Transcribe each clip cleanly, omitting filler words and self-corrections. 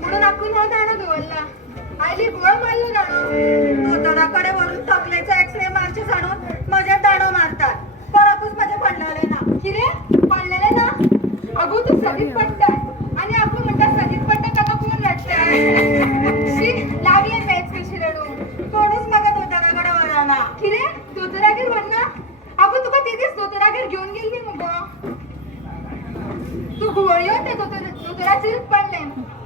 म्हणून आपण हा दाणा धुवला आईली गोळ मारलं दाणो तो तडाकडे वरून थकलेचा एक्सरे मारचे सांडून माझ्या दाणो मारतात परतच माझे पडलेले ना किरे पडलेले ना अगो तू सगळीत पडताय आणि आपण म्हणतात सगळीत पडता काका कोण रडताय शी लावी आहे मॅच कशी रडू कोणच मगा तो तडाकडे वळला किरे दोतरागीर म्हणना आपण तुका तेच दोतरागीर घेऊन गेली मग तू गोळी होते दोतराचीच पडले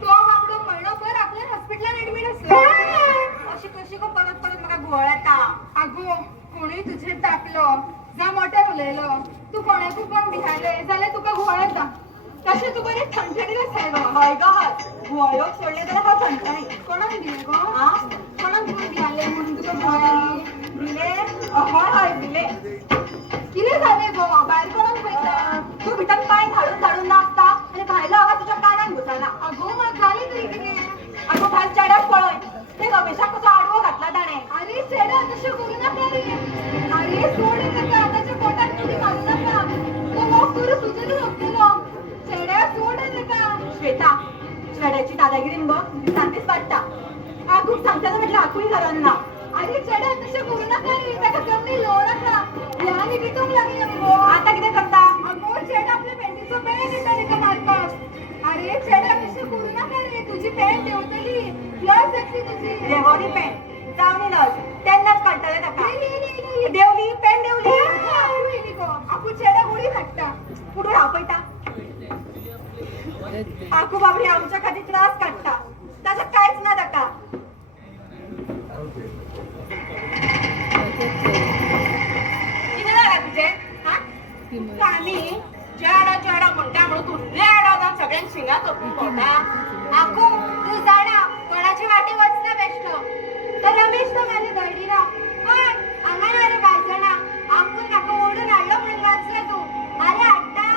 तो बाबडो महिनाभर आपल्या हॉस्पिटलात ऍडमिट असलो अशी कशी को परत परत मला गोळ्याता अगो कोणी तुझे तापलो जा मोठ्या उलयलो तू कोणाकू कोण भिहाले जाल्यार तुका गोळ्याता तशें तू बरें थंडथंडीत आसाय गो हय गो गोळ्यो सोडले जाल्यार हांव थंडथंडी कोणाक दिले गो कोणाक कोण भिहाले म्हणून तुका गोळ्या दिले हय हय दिले कितें जालें गो भायर कोणाक पळयता तू भितर पांय धाडून धाडून नाचता आनी भायलो आवाज तुज्या कानान घुसना अगो म्हाका जालें तरी कितें अगो भायर चेड्याक पळय ते रमेशाक कसो आडवो घातला ताणें अरे चेड्या तशें करूं नाका रे अरे सोड ताका ताच्या पोटान कितें मारूं नाका तो वॉक करून सुजून सोंपतलो चेड्या सोड ताका श्वेता चेड्याची दादागिरी गो दिसांदीस वाडटा आगूक सांगतना म्हटल्यार आकूय घरान ना अरे चेड्या तशें करूं नाका रे ताका जमनी लो नाका ह्यानी कितूंक लागली मगो आतां कितें करता अगो चेडा आपल्या पॅन्टीचो पॅन्ट दिता ताका मारपाक अरे चेड्या तशें करूं नाका रे तुजी पॅन्ट देंवतली लज जातली तुजी देंवली पॅन्ट जावनी लज तेन्नाच कळटलें ताका देंवली पॅन्ट देंवली आपूण चेड्या गुळी हाडटा पुढून आपयता आकू बाबडी आमच्या खातीर त्रास काडटा ताचें कांयच ना ताका आम्ही चेडो चेडो म्हणटा म्हणून तू लेडो जावन सगळ्यांक शिंगात पोवता आकू तू जाणा कोणाची वाटी वचना बेश्टो तर रमेश तो म्हाजे धडीरा हय हांगा ना रे बायजणा आपूण ताका ओढून हाडलो म्हणून वाचला तू अरे हाडटा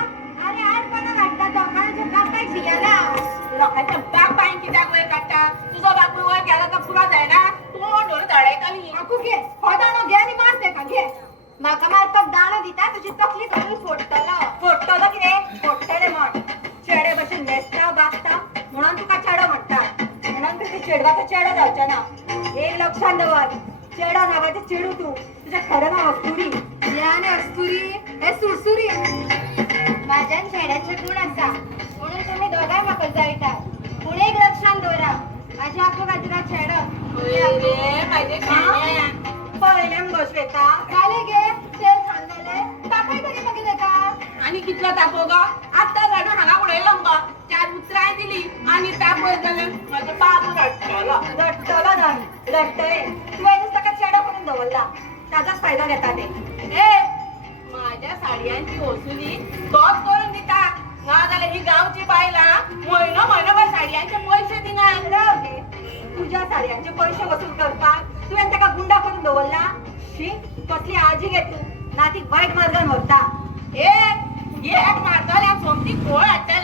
अरे हाड कोणाक हाडटा तो कोणाच्या बापायक शियना लोकांच्या बापायन कित्याक वयर काडटा तुजो बापूय वयर गेलो तो पुरो जायना तोंड व्हरून धडयताली आकू घे हो दाणो घे आनी मार तेका घे म्हाका मारपाक दाणो दिता तुजी तकली घालून फोडटलो कितें फोडटलें म्हण चेडे भशेन न्हेसता वागता म्हणून तुका चेडो म्हणटात म्हणून तुका चेडवाचो चेडो जावचें ना एक लक्षांत दवर चेडो नावाचें चेडू तूं तुजें खरें नांव अस्तुरी हे आनी अस्तुरी हे सुरसुरी म्हाज्यान चेड्याचे गुण आसा म्हणून तुमी दोगांय म्हाका जायतात पूण एक लक्षांत दवरा म्हाज्या आखो खातीर चेडो पळयलें मुगो श्वेता जालें गे तेल सांगलेलें तापय तरी मागीर ताका आनी कितलो तापो गो आतां धाडून हांगा उडयलो मुगो 4 उतरांय दिली आनी तापय जाल्यार म्हाजो बाबू रडटलो रडटले तुवेंच ताका चेडो करून दवरला ताजोच फायदो घेता ते म्हाज्या साडयांची वसुली तोच करून दिता नाजाल्यार ही गांवची बायलां म्हयनोभर साडयांचे पयशे दिनात राव गे तुज्या साडयांचे पयशे वसूल करपाक तुवें ताका गुंडा करून दवरला शी कसली आजी गे तू ना ती वायट मार्गान व्हरता एक मारतल्याक सोमती खोळ हाडटा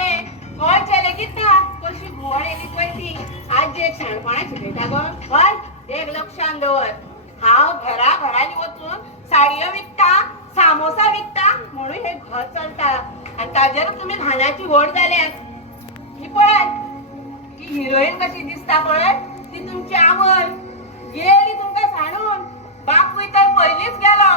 एक शाणपणा शिकयता गो पण एक लक्षात दवर हांव घरांनी वचून साडयो विकता सामोसा विकता म्हणून हे घर चलता आणि ताजेर तुम्ही ल्हानाची व्हड जाल्यात ही पळय ती हिरोईन कशी दिसता पळय ती तुमची आवय गेली तुमका सांडून बाप तर पयलीच गेलो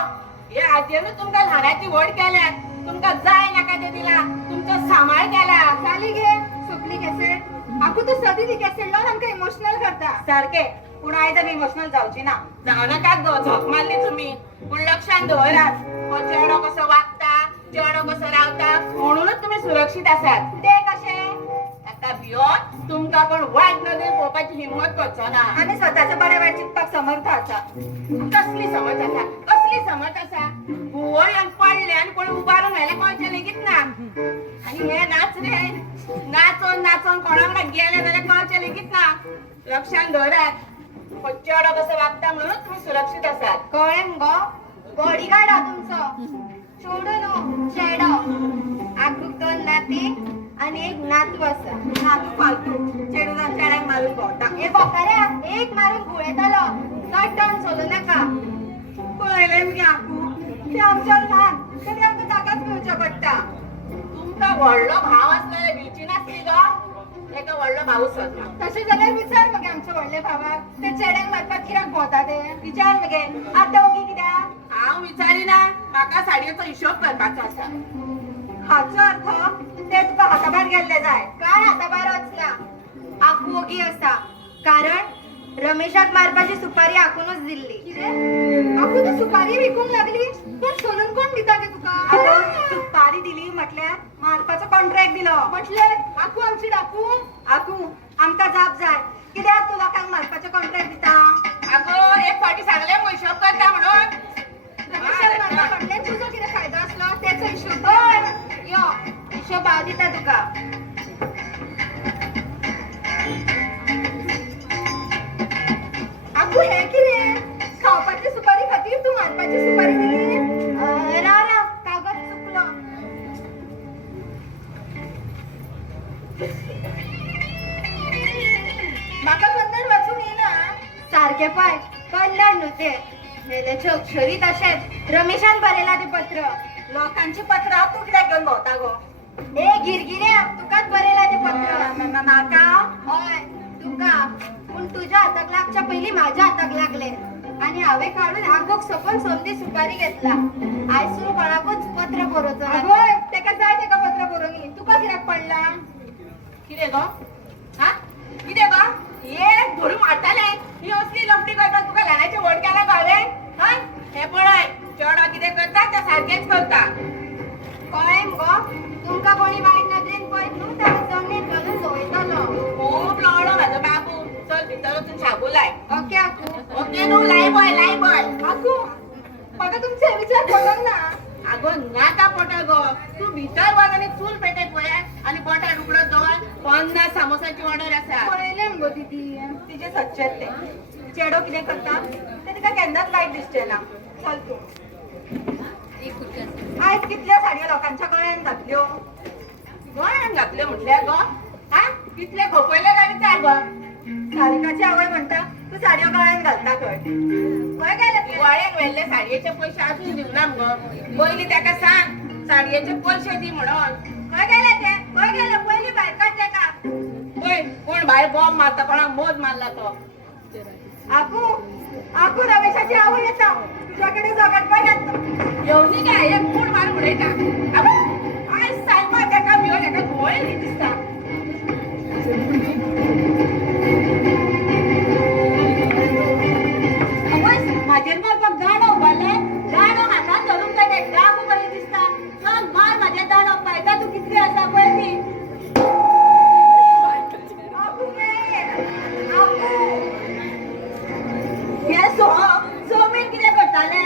हे आजेनूच तुमका ल्हानाची व्हड केल्यात तुमका जाय नाका ते दिला तुमचो सांभाळ केला चाली घे सोपली कॅसेट आखू तू सदी ती कॅसेट लावून आमका इमोशनल करता सारखे पूण आयज आमी इमोशनल जावची ना जावं नाकात गो झोप मारली तुम्ही पूण लक्षात दवरात हो चेडो कसो वागता चेडो कसो रावता म्हणूनच तुम्ही सुरक्षीत आसात ते कशे ताका भियोन तुमका पण वायट नदरेन पळोवपाची हिम्मत करचो ना आम्ही स्वतःच्या बऱ्या वाईट चिंतपाक समर्थ आसा कसली समज आसा भुवळ्यान पडले आणि कोणी उबारून व्हायला कळचे लेगीत ना आणि हे नाच रे नाचोन कोणाकडे गेले जाल्यार कळचे लेगीत ना लक्षात दवरात चेडो कसो वागता म्हणून तुम्ही सुरक्षीत आसात कळें गो बॉडीगार्ड हा तुमचो चोडू न्हू चेडो आखूक 2 नाती आणि एक नातू आसा नातू फालतू चेडूला चेड्याक मारून भोंवता ए बोकाऱ्या एक मारून घुळेतालो चड टर्न सोदू नाका पळयलें मगे आकू ते आमच्या ल्हान तरी आमकां ताकाच घेवचें पडटा तुमका व्हडलो भाव आसलेले भिवची नासली गो एका व्हडलो भाऊ सोदला तशें जाल्यार विचार मगे आमच्या व्हडले भावाक ते चेड्याक मारपाक कित्याक भोंवता ते विचार मगे आतां ओगी कित्याक हांव विचारिना म्हाका साडयेचो हिशोब करपाचो आसा हाचो अर्थ ते तुका हाताभार गेल्ले जाय काय हाताभार वचना आखू ओगी आसा कारण रमेशाक मारपाची सुपारी आखूनच दिल्ली कितें आखू तू सुपारी विकूंक लागली पण सोलून कोण दिता गे तुका सुपारी दिली म्हटल्यार मारपाचो कॉन्ट्रॅक्ट दिलो म्हटल्यार आखू आमची डाकू आखू आमकां जाप जाय कित्याक तू लोकांक मारपाचो कॉन्ट्रॅक्ट दिता आगो एक फावटी सांगले मग हिशोब करता म्हणून रमेशाक मारपा फाटल्यान तुजो कितें फायदो आसलो तेचो हिशोब कर यो हिशोब हांव दिता तुका आगो हे कितें खावपाची सुपारी खातीर तू मारपाची सुपारी दिली राव कागद चुकलो म्हाका कन्नड वाचूंक येना सारकें पळय कन्नड न्हू ते मेलेचे अक्षरी तशेंच रमेशान बरयला ते पत्र लोकांची पत्रां तूं कित्याक घेवन भोंवता गो ए गिरगिऱ्या तुकाच बरयला ते पत्र म्हाका हय तुका पूण तुझ्या हाताक लागच्या पयलीं म्हाज्या हाताक लागले आणि हांवें काडून आगोक सोपोन समधी सुपारी घेतला आयसून कोणाकूच पत्र बरोवचो हय तेका जाय तेका पत्र बरोवंक तुका कित्याक पडला कितें गो हा कितें गो एक धरून मारताले ही असली लफडी करता तुका ल्हानाचे व्हड केला गावले हय हे पळय चेडो कितें करता ते सारकेंच करता कळ्ळें मुगो तुमकां कोणी वायट नदरेन पळयत न्हू ताका जमनीर घालून सवयतलो खूब लावलो म्हाजो बाबू चल भितर वचून शाबू लाय ओके आकू ओके न्हू लाय बॉय आकू म्हाका तुमचे विचार पडोंक ना आगो नाका पटा गो तू भितर वच आनी चूल पेटय पळय आनी पोटार उगडत दवर 50 सामोसाची ऑर्डर आसा पळयलें मुगो दिदी तिचे सच्चेत ते चेडो कितें करता ते तिका केन्नाच वायट दिसचें ना चल तूं आयज कितल्यो साडयो लोकांच्या गळ्यान घातल्यो गोंयान घातल्यो म्हटल्यार गो हा कितले खोपयले काय विचार गो सारिकाची आवय म्हणटा तू साडयो गळ्यान घालता खंय खंय गेले ते दिवाळेक व्हेल्ले साडयेचे पयशे अजून दिवना मुगो पयलीं ताका सांग साडयेचे पयशे दी म्हणून खंय गेले ते खंय गेले पयलीं भायर काड तेका पळय कोण भायर बॉम्ब मारता कोणाक मोद मारला तो आकू रमेशाची आवय येता तुझ्याकडे झगडपाक येता येवनी काय एक कोण मारून उडयता आयज सायबा ताका भिवन ताका घोळे दिसता म्हाजेर मारपाक गाडो उबारले गाडो हातान धरून काय ते गाबू बरें दिसता चल मार म्हाजे दाडो पायता तूं कितले आसा पळय ती हे सोमीन कितें करताले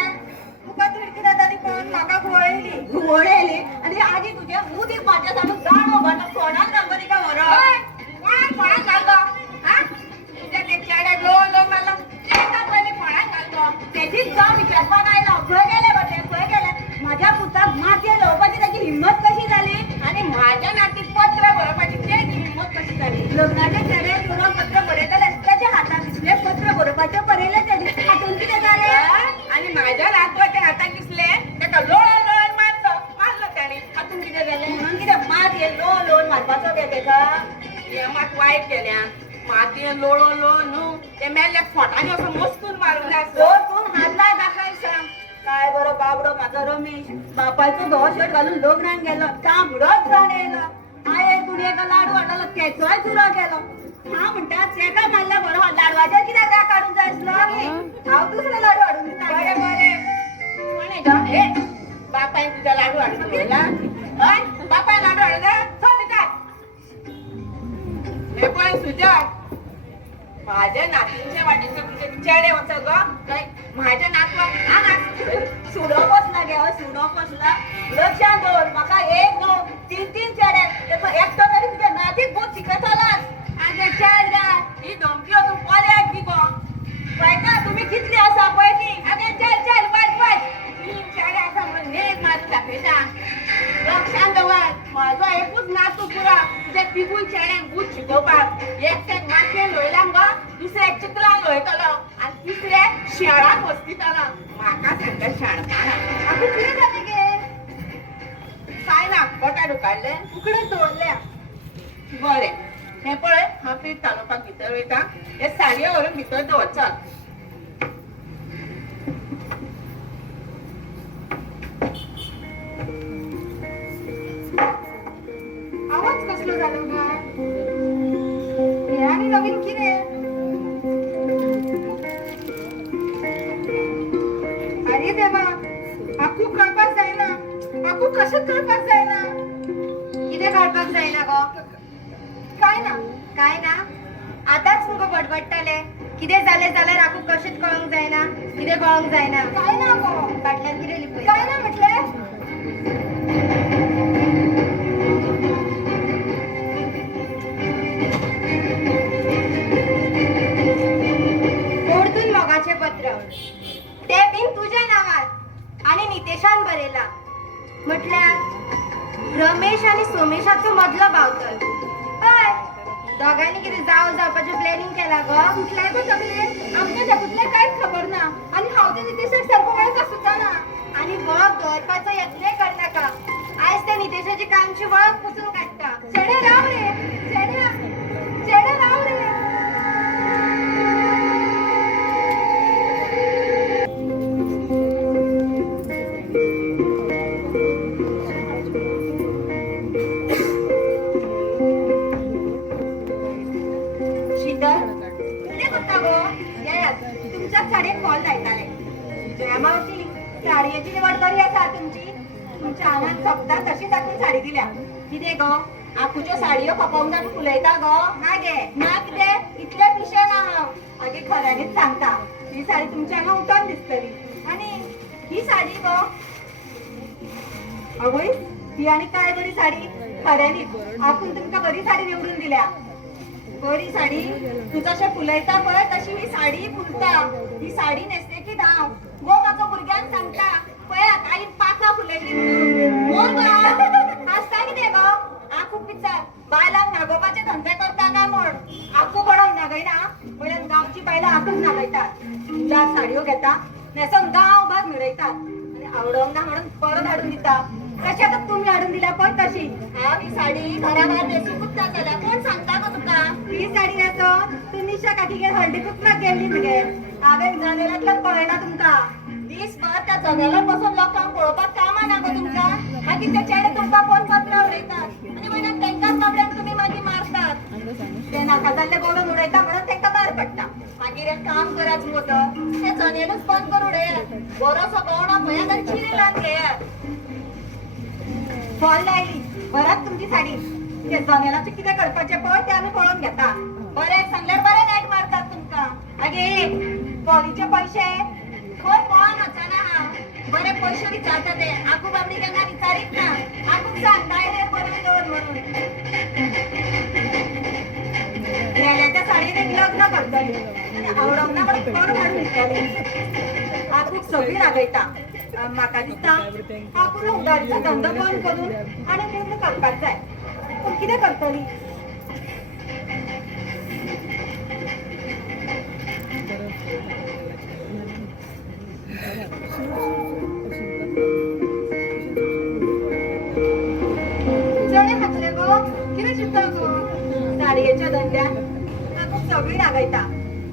तुका तिडकी जाता ती पळोवन म्हाका घुवळयली घोळेली आनी आजी तुजे उदीक म्हाजे साडू गाडो उबारलो कोणाक सांगो तिका व्हरो कोणाक घालतो हा तुज्या ते चेड्याक लो मारलो तेका पयलीं कोणाक घालतो तेजीच जावन विचारपाक आयलो खंय गेले गो ते खंय गेले म्हाज्या पुताक मातये लावपाची ताची हिम्मत कशी जाली आनी म्हाज्या नातीक पत्र बरोवपाची तेची हिम्मत कशी जाली लग्नाच्या चेड्याक पत्र बरयतले येमाक वायट केल्या मातयेन लोळो न्हू ते मेल्ल्या फोटांनी असं मस्तून मारून जाय तून हाडलाय दाखय सांग काय बरो बाबडो माझा रमेश बापायचो धवो शर्ट घालून लग्नान गेलो तांबडोच जाण येयलो आये तुडयेका लाडू हाडलो तेचोय चुरो गेलो हांव म्हणटा चेका मारल्या बरो लाडवाचेर कित्याक त्या काडून जाय आसलो हांव दुसरे लाडू हाडून दिता बरें बरें कोणे गा हे बापायन तुझा लाडू हाडून दवरला हय बापायन लाडू हाडला चल काय हे पळय सुजात माझ्या नातींच्या वाटेचे तुझे चेडे वचत गो काय माझ्या नातवाक हांगा सुडो बसला गे सुडो बसला लक्षात दवर म्हाका एक दोन तीन तीन चेडे तेचो एकटो तरी तुज्या नातीक भूत शिकयतलाच आगे चेडा ही धमकी तू कोल्याक दी गो पळयता तुमी कितली आसा पळय ती आगे चल चल बस बस तीन चेडे आसा म्हणून नेट मारून दाखयता लक्षात दवर माझो एकूच नातू पुरा तुझ्या तिगूय चेड्यांक भूत शिकोवपाक एकट्याक मातयेन लोयला गो दुसऱ्याक चित्रान लोयतलो आनी तिसऱ्याक शेणान वस्तितलो म्हाका सांगता शाणपणा अगो कितें जालें गे काय ना पोटार उकाडले उकडे दवरल्या बरें हे पळय हांव पीठ तांदूळपाक भितर वयता हे साडयो व्हरून भितर दवर चल आवाज कसलो जालो गा हे आनी नवीन कितें अरे देवा आखू कळपाक जायना आखू कशें कळपाक जायना कितें कळपाक जायना गो काय ना आतांच मुगो बडबडटाले कितें जालें जाल्यार आखू कशेंच कळोंक जायना कितें कळोंक जायना काय ना गो फाटल्यान कितें लिपय काय ना म्हटलें ओरतून मोगाचें पत्र ते बीन तुज्या नांवार आनी नितेशान बरयला म्हटल्यार रमेश आनी सोमेशाचो मदलो भावतर हय दोगांनी कितें जावपाचें प्लॅनिंग केला गो कुठलाय गो सगळे आमच्या त्यातूतलें कांयच खबर ना आनी हांव ते नितेशाक सारको वळख सुद्दां ना आनी वळख दवरपाचो यत्नय करनाका आयज ते नितेशाची कामची वळख पुसून काडटा चेडे राव रे चेडे राव रे साडयेक फॉल लायताले जया मावशी साडयेची निवड बरी आसा तुमच्या आनंद सोंपता तशीच आपूण साडी दिल्या कितें गो आपूच्यो साडयो खपोवंक जाता फुलयता गो ना गे ना कितें इतले पिशे ना हांव आगे खऱ्यांनीच सांगता ही साडी तुमच्या हांगा उठोन दिसतली आनी ही साडी गो आवय ही आनी काय बरी साडी खऱ्यांनीच आपूण तुमकां बरी साडी निवडून दिल्या बरी साडी तू जशें फुलयता पळय तशी ही साडी फुलता ही साडी न्हेसतकीच हांव गो म्हाका भुरग्यांक सांगता पळयात आईन पाखां फुलयली म्हणून आसता कितें गो आखू पिचार बायलांक नागोवपाचे धंदे करता काय म्हण आखू पडोन नागयना पळय गांवची बायलां आखूच नागयतात चार साडयो घेता न्हेसोन गांवभर मिरयतात आनी आवडोंक ना म्हणून परत हाडून दिता कशी आतां तुमी हाडून दिल्या पळय तशी हांव ही साडी घरा भायर न्हेसूंकूच ना जाल्यार कोण सांगता गो तुका ही साडी न्हेसोन तू निशा काकीगेर हळदीकूच ना गेल्ली मगे हांवें जनेलांतल्यान पळयला तुमकां दीसभर त्या जनेलार बसून लोकांक पळोवपाक कामां ना गो तुमकां मागीर ते चेडे तुमकां फोन पत्र उडयतात आनी मागीर तांकांच बाबड्यांक तुमी मागीर मारतात ते नाका जाल्ले बोलून उडयता म्हणून तांकां भायर पडटा मागीर एक काम करात मुगो ते जनेलूच बंद करून उडयात बरोसो भोंवडो पळयात आनी चिरे लावन घेयात फॉल लायली बरात तुमची साडी ते जनेलाचें कितें करपाचें पळय तें आमी पळोवन घेता बरें सांगल्यार बरें लायट मारतात तुमकां आगे फॉलीचे पयशे खंय पळोवन वचना हांव बरे पयशे विचारता ते आखू बाबडी केन्ना विचारीत ना आखूक सांग डायरेक्ट बरोवन दवर म्हणून गेल्याच्या साडीन एक लग्न करतली आनी आवडोंक ना म्हणून परत हाडून दितली आखूक सगळी रागयता म्हाका दिसता आपूण उदारीचो धंदो बंद करून आनी लग्न करपाक जाय पूण कितें करतली चणे खातले गो कितें चिंता गो साडयेच्या धंद्यान ताका सगळी रागयता.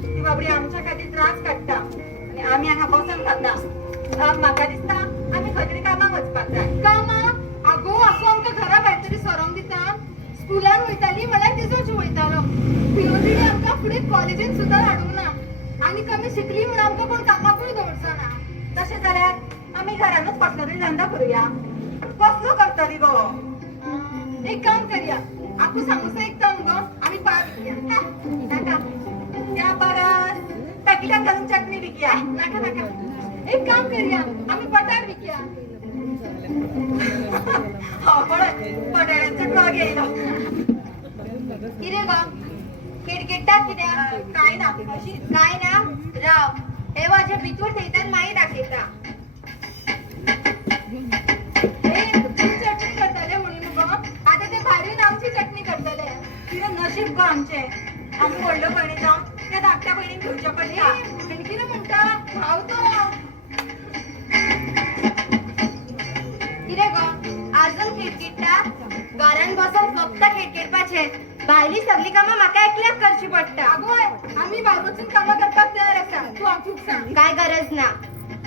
ती बाबडी आमच्या खातीर त्रास काडटा आनी आमी हांगा बसून खाता. म्हाका दिसता आमी खंय तरी कामाक वचपाक जाय. कामाक आगो असो आमकां घरा भायर तरी सोरोंक दिता. स्कुलान वयताली म्हळ्यार तिजोच वयतालो. पिओडीडी आमकां फुडें कॉलेजीन सुद्दां हाडूंक ना. आनी आमी शिकली म्हूण आमकां कोण कामाकूय दवरचो ना. तशें जाल्यार आमी घरानूच कसलो तरी धंदा करुया. कसलो करतली गो? एक काम करया. आकू सामोसा एकता मुगो आमी पाव विकया. नाका त्या परस पॅकेटान घालून चटणी विकया. नाका नाका. एक काम करया आमी बटाट विकया. पटेळ्यांचो ट्रक येयलो. कितें गो किडकिडटात कित्याक? काय ना अशी काय ना राव हे माझ्या भितूर थंयच्यान माई दाखयता. चटणी करतले म्हणून मुगो आता ते भायल्यान आमची चटणी करतले. कितें नशीब गो आमचे. आमी व्हडल्यो भयणी जावन त्या धाकट्या भयणीक घेवचें पडटा. आनी कितें म्हणटा भाव तो कितें गो आजून खिडकिडटा? घरान बसून फक्त खिडकिडपाचे. भायली सगळी कामां म्हाका एकल्याक करची पडटा. आगोय आमी भायर वचून कामां करपाक तयार आसा. तूं आपूक सांग. काय गरज ना.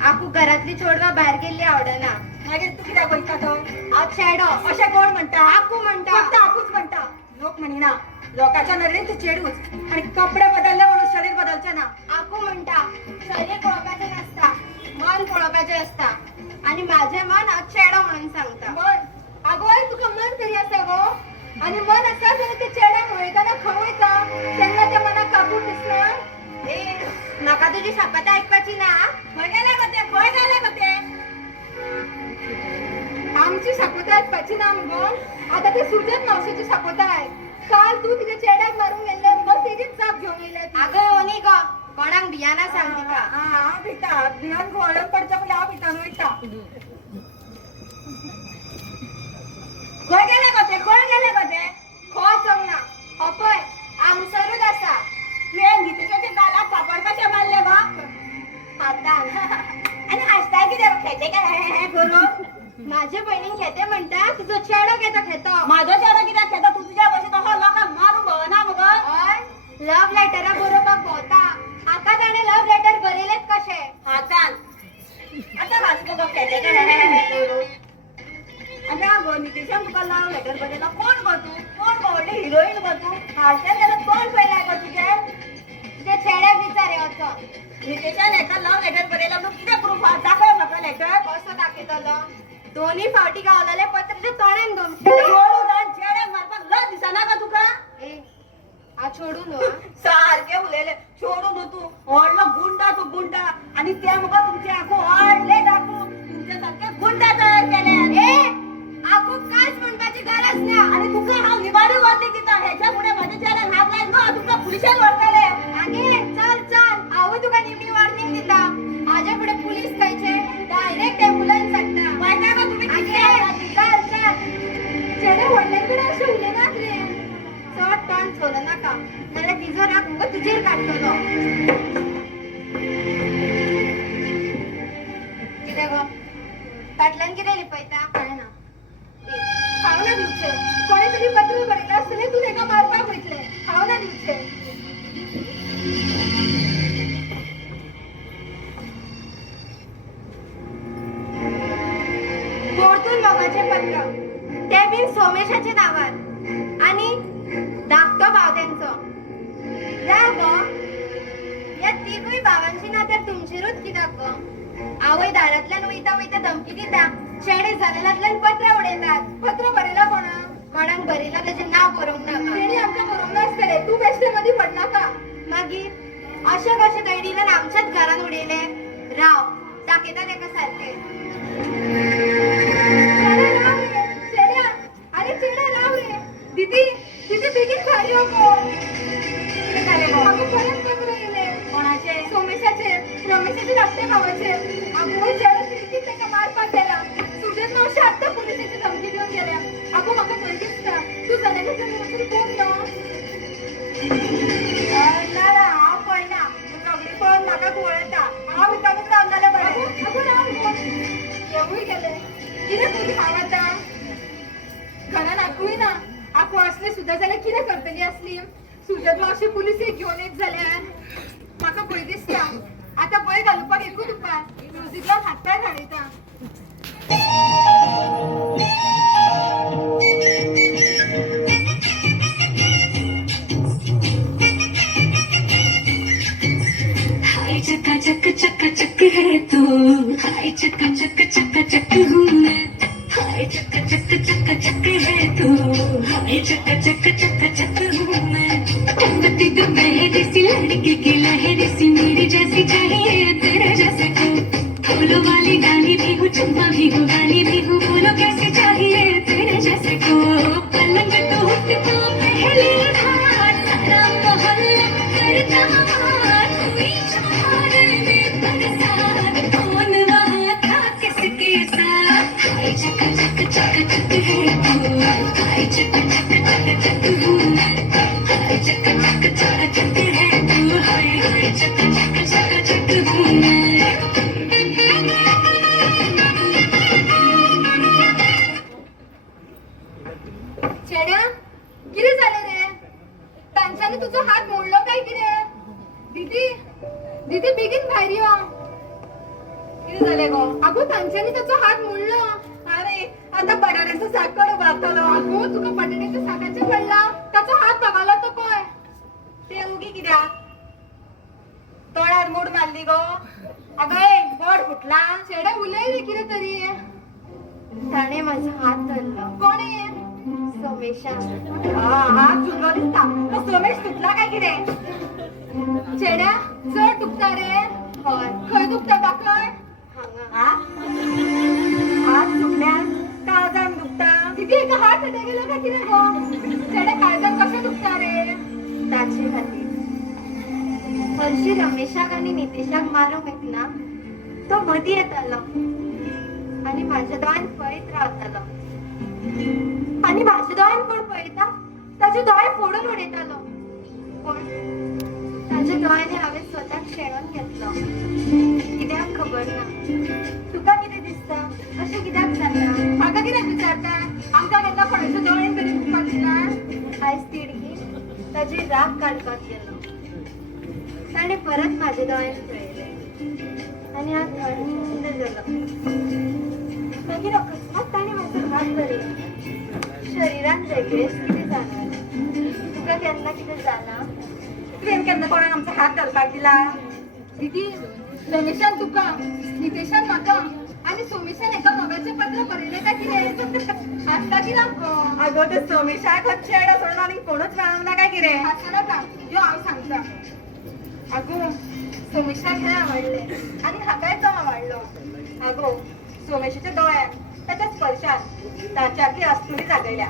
आकू घरातली चोडवां भायर गेल्ली आवडना. मागीर तूं कित्याक वयता तो? हांव चेडो. अशें कोण म्हणटा? आकू म्हणटा. फक्त आपूच म्हणटा. लोक म्हणिना. लोकांच्या नदरेन तूं चेडूच आनी कपडे बदलले म्हणून शरीर बदलचें ना. आकू म्हणटा शरीर पळोवपाचें नासता मन पळोवपाचें असता. आणि माझे मन हांव चेडो म्हणून सांगता. मन आगोय तुका मन तरी आसा गो? आणि मन आसा जाल्यार ते चेड्याक वळयताना खंय वयता तेन्ना त्या मनाक काबूर दिसना. ए म्हाका तुजी शापातां आयकपाची ना. खंय गेले गो ते? खंय गेले गो ते? आमची शापोतां आयकपाची ना मुगो. आता ते सुजत मावशेची शापोतां आयक. काल तू तिच्या चेड्याक मारूंक गेल्ले मुगो तेजीच जाप घेवन येयले. आगो ओनी गो कोणाक भियाना सांग तिका. हांव भिता. भिवन घोळण पडच्या पयलीं हांव भितान वयता. खंय गेले गो ते? खंय गेले गो ते? खो चोंगना हो पळय आमसरूच आसा. तुवें न्हिदेच्या गालाक पापडपाचें मारले गो. हातान आनी हासताय कितें खेते काय करून? माझ्या भयणीन खेते म्हणटा तुजो चेडो घेता खेतो. म्हाजो चेडो कित्याक खेता? तूं तुज्या भशेन असो लोकांक मारूंक भोवना मुगो. हय लव्ह लेटरां बरोवपाक भोंवता. आतां ताणें लव्ह लेटर बरयलेत कशे? हातान. आतां वाचलो गो खेते काय करून. आनी गो नितीशान तुका लव लेटर बरयला. कोण गो तूं? कोण गो? व्हडली हिरोईन गो तूं? हारशें जाल्यार कोण पयलाय गो तुजें? तुज्या चेड्याक विचार वचो. नितीशान हेका लव लेटर बरयला म्हणून कितें प्रूफ आहा? दाखय म्हाका लेटर. कसो दाखयतलो? दोन्ही फावटी गावलेले पत्राच्या तोंडान धमकी. चोडून आनी चेड्याक मारपाक लज दिसना का तुका? ए आ छोडू न्हू. सारखे उलयले. सोडून न्हू तूं. व्हडलो गुंडा तूं गुंडा. आनी ते मुगो तुमचे आखू व्हडले डाकू. तुमचे सारखे गुंडा तयार केले. ए आकू कांयच म्हणपाची गरज ना. आनी तुका हांव निवाडी वरली दिता. हेच्या फुडें म्हाज्या चेड्याक हात लायत न्हू. तुका पुलिशेन व्हरतले. आगे चल चल हांव तुका निमणी वॉर्निंग दिता. हाजे फुडें पुलीस खंयचे डायरेक्ट एम्ब्युलन्स हाडटा. पळयता गो तुमी आगे कितें चल चल. चेडे व्हडल्यां कडेन अशें उलयनात रे. चड तोंड चोलो नाका नाल्यार तिजो राग मुगो तुजेर काडटलो. कितें गो फाटल्यान कितें लिपयता? कळना. हांव ना दिवचे. कोणे तरी पत्र बरयलें आसतलें तूं ताका मारपाक वयतलें. हांव ना दिवचे. परतून मोगाचें पत्र ते बीन सोमेशाच्या नांवार आनी धाकटो भाव तेंचो. राव गो ह्या तिगूय भावांची नात्यार तुमचेरूच कित्याक गो? आवय दारांतल्यान वयता वयता धमकी दिता. चेडे जनेलांतल्यान पत्र उडयतात. पत्र बरयला कोणाक? कोणाक बरयला तेजें नांव बरोवंक नाका. तेणी आमकां बरोवंक नासतलें. तूं बेश्टे मदीं पडनाका. मागीर अशें कशें दैडिल्यान आमच्याच घरान उडयले. राव दाखयता तेका सारकें. चेडे राव रे. चेड्या अरे चेडे राव रे. दीदी दीदी बेगीन भायर यो गो. कितें जालें गो? म्हाका परत पत्र येयले. कोणाचे? सोमेशाचे रमेशाचे धाकटे भावाचे. आगो चेडो खिडकीत ताका मारपाक गेला. सुजत मावशी आत्तां पुलिसाची धमकी दिवन गेल्या. आगो म्हाका भंय दिसता. तूं जनेलाच्या वचून पळोवन यो. ना ना हांव पळयना. तूं सगळी पळोवन म्हाका घुंवळटा. हांव भितरूच रावतलें बरें. आगो राव गो. येवूय गेले. कितें तुजी भाव आतां? घरान आकूय ना. आकू आसता असले सुद्धा जाल्यार कितें करतली असली सुजत मावशी पुलिसेक घेवन येत जाल्यार म्हाका भंय दिसता आतां भंय घालपाक एकूच उपाय म्युजीक लावन हातपाय धाडयता हाय चका चक चका चक है तू हाय चका चक चका चक हूँ मैं हाय चका चक चका चक है तू हाय चका चक चका चक हूँ मैं मोमबत्ती दोपहर सी लड़की की लहर सी मेरी जैसी चाहिए तेरे जैसे को फूलों वाली डाली भी हूँ चुम्मा भी हूँ गाली भी हूँ बोलो कैसे चाहिए तेरे जैसे को पलंग तो उठ तो पहले हाथ सारा मोहल्ला करता हाथ हुई चार में बरसात कौन वहाँ था किसके साथ हाय चक चक चक चक है तू हाय चक चक चक चक हूँ मैं हाय चक चक चक चक है तू हाय हाय चक चक चक चक हूँ मैं चेड्या कितें जालें रे तांच्यांनी तुजो हात मोडलो काय कितें दीदी दीदी बेगीन भायर यो किती झाले गो आगो तांच्यांनी ताचो हात मोडलो अरे आता बटाट्याचा साकर उबारतलो आगो तुका बटाट्याच्या साकाचे पडला ताचो हात बगालो तो पळय ते उगी कित्याक तोंडार मूड मारली गो अगं बोट फुटला चेड्या उलय रे कितें तरी ताणे माझा हात धरला कोणे समेशा हात सुटलो दिसता तो सोमेश सुटला काय कितें चेड्या चड दुखता रे हय खंय दुखता दाखय हा हात सुटल्यान काळजान दुखता दीदी एका हात अटॅक गेलो काय कितें गो चेड्या काळजान कशें दुखता रे ताचे खातीर हरशी रमेशाक आनी नितेशाक मारूंक येतना तो मदीं येतालो आनी म्हाज्या दोळ्यान पळयत रावतालो आनी म्हाज्या दोळ्यान कोण पळयता ताचे दोळे फोडून उडयतालो पूण ताच्या दोळ्यांनी हांवें स्वताक शेणून घेतलो कित्याक खबर ना तुका कितें दिसता अशें कित्याक जाता म्हाका कित्याक विचारता आमकां केन्ना कोणाच्या दोळ्यान तरी दुखपाक दिना आयज तिडकी ताची राग काडपाक गेलो ताणें परत म्हाज्या दोळ्यान पळयलें आनी हांव थंड जालो मागीर अकस्मात ताणें म्हाजो हात धरलो शरिरान वेगळेंच कितें जाणवलें तुका केन्ना कितें जालां तुवें केन्ना कोणाक आमचो हात घालपाक दिला दीदी रमेशान तुका नितेशान म्हाका आनी सोमेशान एका मोगाचें पत्र बरयलें काय कितें आसता कित्याक अगो ते सोमेशाक हो चेडो सोडून आनी कोणूच मेळोंक ना काय कितें आसा नाका यो हांव सांगता आगो सोमेशाक हें आवडलें आनी हाकाय तो आवडलो अगो सोमेशाच्या दोळ्यान त्याच्या स्पर्शान ताच्यातली अस्तुरी जागयल्या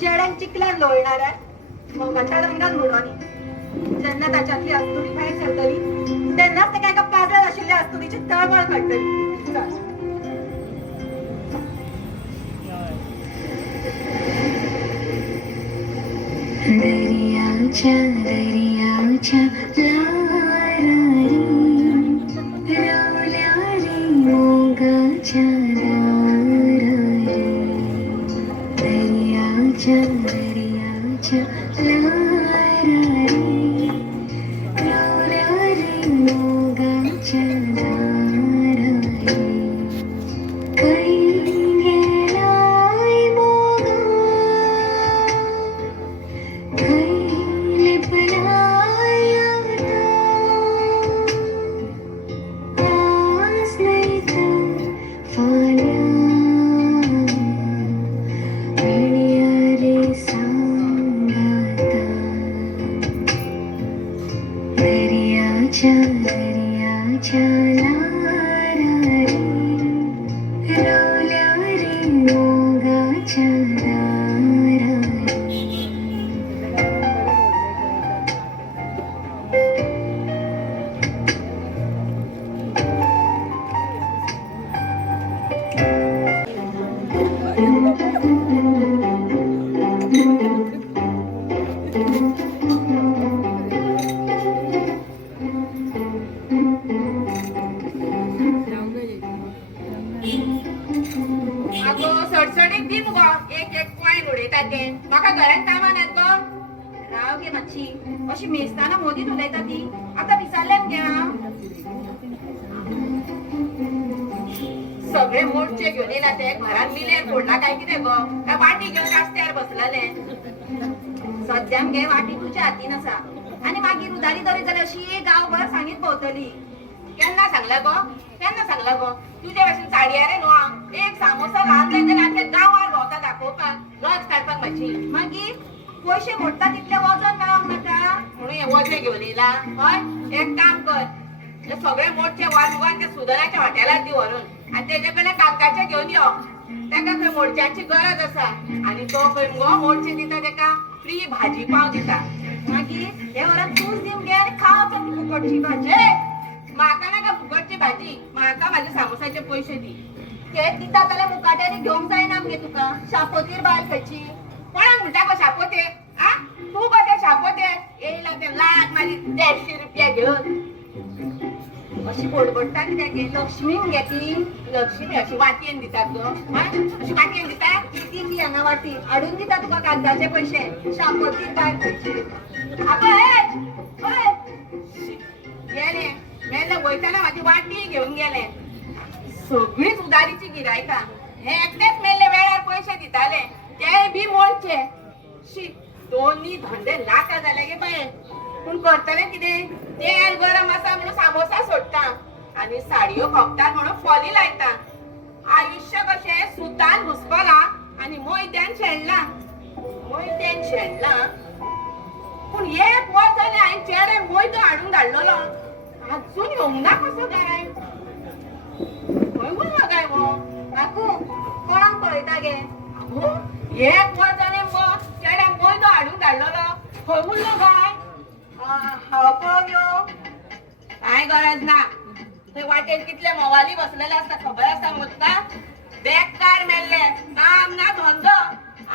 चेड्यान चिकलान लोळणाऱ्या मोगाच्या रंगान बुडोनी जेन्ना ताच्यातली अस्तुरी भायर सरतली तेन्नाच ताका एका पाजर आशिल्ल्या अस्तुरीची तळमळ कळटली चल. दर्याच्या लारारी रवल्या रे मोगाच्या दारारी दर्याच्या लारारी रवल्या रे मोगाच्या दारारी कै गेलाय मोगा कै लिपलाय आता सडसडीत दी मुगो एक एक कॉइन उडयता ते म्हाका घरांत कामान येत गो राव गे मातशी अशी मेस्ताना मोदीत उलयता ती आता विचारल्यात घ्या सगळे मोडचे घेऊन येला ते घरात मिलेर फोडला काय कितें गो काय वाटी घेऊन रस्त्यार बसलेले सद्याक गे वाटी तुझ्या हातीन आसा आणि मागीर उदारी तरी जाल्यार अशी गांवभर सांगीत भोंवतली केन्ना सांगला गो केन्ना सांगला गो तुझ्या भाशेन साडया रे न्हू एक सामोसा ल्हान जाल्यार आख्या गांवार भोंवता दाखोवपाक लज काडपाक म्हाजी मागीर पयशे मोडटा तितले वजन मेळोंक नाका म्हणून हे वजे घेऊन येला हय एक काम कर हे सगळे मोडचे वाजवान त्या सुदनाच्या हॉटेलात दी व्हरून आणि तेजे कडे कागदाचे घेऊन यो ताका खंय मोडच्यांची गरज आसा आणि तो खंय मुगो मोडचे दिता ताका फ्री भाजी पाव दिता मागीर हे वरान तूच दिवन गे आनी खावप ती फुकटची भाजी म्हाका नाका फुकटची भाजी म्हाका माझे सामोसाचे पयशे दी ते दिता जाल्यार मुकाट्यानी घेवंक जायना मगे तुका शापोतीर बायल खंयची कोणाक म्हणटा गो शापोते आ तू गो ते शापोते येयला ते लाख माझी 150 रुपया घेऊन अशी बडबडटा कित्याक गे लक्ष्मीक गे ती लक्ष्मी अशी वाटयेन दितात गो हा अशी वाटयेन दिता ती ती हांगा वाटी हाडून दिता तुका कागदाचे पयशे शापोतीर बायल खंयची आपण गेले मेले वयताना माझी वाटी घेऊन गेले सगळीच उदारीची गिरायका हे एकटेच मेले वेळार पयशे दिताले ते बी मोडचे शी दोन्ही धंदे नाका जाले गे बाये पूण करतले कितें तेल गरम आसा म्हणून सामोसा सोडटा आणि साडयो खोपतात म्हणून फॉली लायता आयुष्य कशें सुतान घुसपला आणि मोयत्यान शेणला पूण एक वर जाले हांवें चेडे मोयतो हाडून धाडलोलो अजून येवंक ना कसो काय खंय उरलो काय गो काकू कोणाक पळयता गे एक वर जाले मगो चेडे मोयतो हाडून धाडलोलो खंय उरलो काय हांव पळोवंक येवं काय गरज ना थंय वाटेर कितले मोवाली बसलेले आसता खबर आसा मग तुका बेकार मेल्ले काम ना धंदो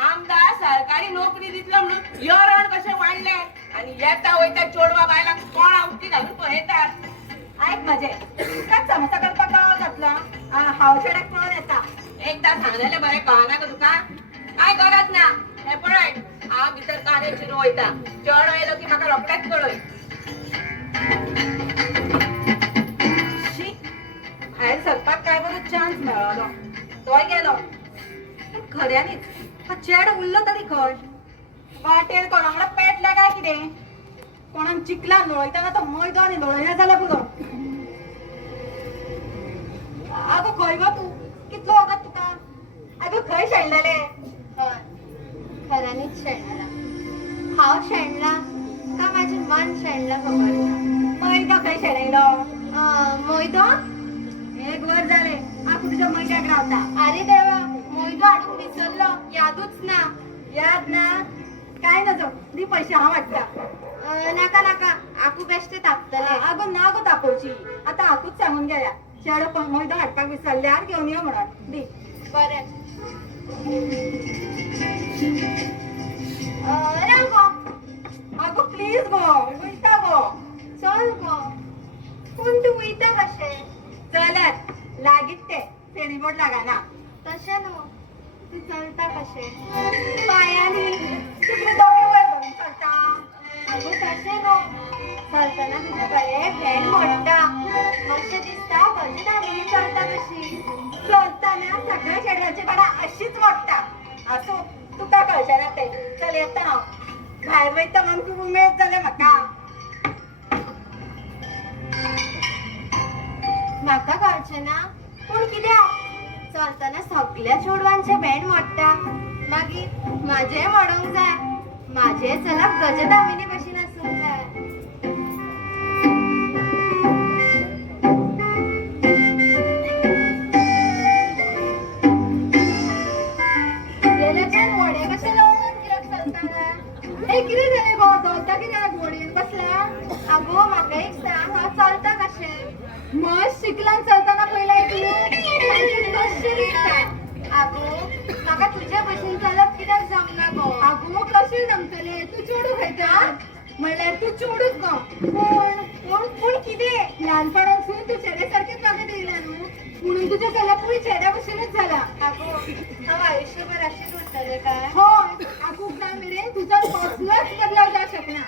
आमदार सरकारी नोकरी दितलो म्हणून येरण कशें वाडले आणि येता वयता चोडवा बायलांक कोणा उक्ती घालून पळयतात ऐक माझे काच समोसा करपाक कळो जातलो हांव चेड्याक पळोवन येता एकदा सांगलेले बरें कळना गो तुका काय गरज ना हे पळय हांव भितर कांदे चिरूं वयता चड येयलो की म्हाका रोखडेच कळय शी भायर सरपाक काय बरो चान्स मेळलो तोय गेलो पूण खऱ्यांनीच हा चेड उरलो तरी खंय वाटेर कोणा वांगडा पेटल्या काय कितें कोणाक चिकला न्हळयतना तो मैदो आनी न्हळयना जाल्यार पुरो आगो खंय गो तूं कितलो वगत तुका आगो खंय शेणलेले हय खऱ्यांनीच शेणला हांव शेणला का माझे मन शेणला खबर ना मैदो खंय शेणयलो मोयदो एक वर जाले आपूण तुज्या मैद्याक रावता अरे देवा मोयदो हाडून विसरलो यादूच ना याद ना काय नजो दी पयशे हांव हाडटा नाका नाका आकू बेश्टे तापतले आगो ना गो तापोवची आतां हाकूच सांगून गेल्या चेडो मैदो हाडपाक विसरल्यार घेवन यो म्हणून दी बरें राव गो आगो प्लीज गो वयता गो चल गो पूण तूं वयता कशें चलत लागीत ते फेरीबोट लागाना तशें न्हू तूं चलता कशें पायांनी तिकडे दोळे वर धरून चलता आगो तशें न्हू चलतना तुजे गळे भेंड मोडटा अशें दिसता म्हजी धांवणी चलता कशी चलतना सगळ्या चेड्याची पाडां अशीच मोडटा आसूं तुका कळचें ना तें चल येता हांव भायर वयता म्हणून तूं उमेद जालें म्हाका म्हाका कळचें ना पूण कित्याक चलतना सगळ्या चेडवांचे भेंड मोडटा मागीर म्हाजेंय मोडोंक जाय म्हाजेंय चलप गजदामिनी भशेन आसूंक जाय गेल्याच्यान वडे कशे लावून कित्याक चलतना ए कितें जालें गो चलता कित्याक वडयेन बसल्या आगो म्हाका एक सांग हांव चलता कशें मस्त शिकलां चलतना पयलें तूं कशें दिसता आगो म्हाका तुज्या भशेन चलप कित्याक जमना गो आगो कशें जमतलें तूं चेडू खंयता म्हणल्यार तूं चेडूच गो पूण कितें ल्हानपणासून तूं चेडे सारकेंच वागत येयला न्हू म्हणून तुझ्या कलापुरी चेहऱ्यापासूनच झाला. अगो हा आयुष्यभर अशीच उरतले काय हो अगो ना मेरे तुझा पासूनच बदलाव जा शकणार.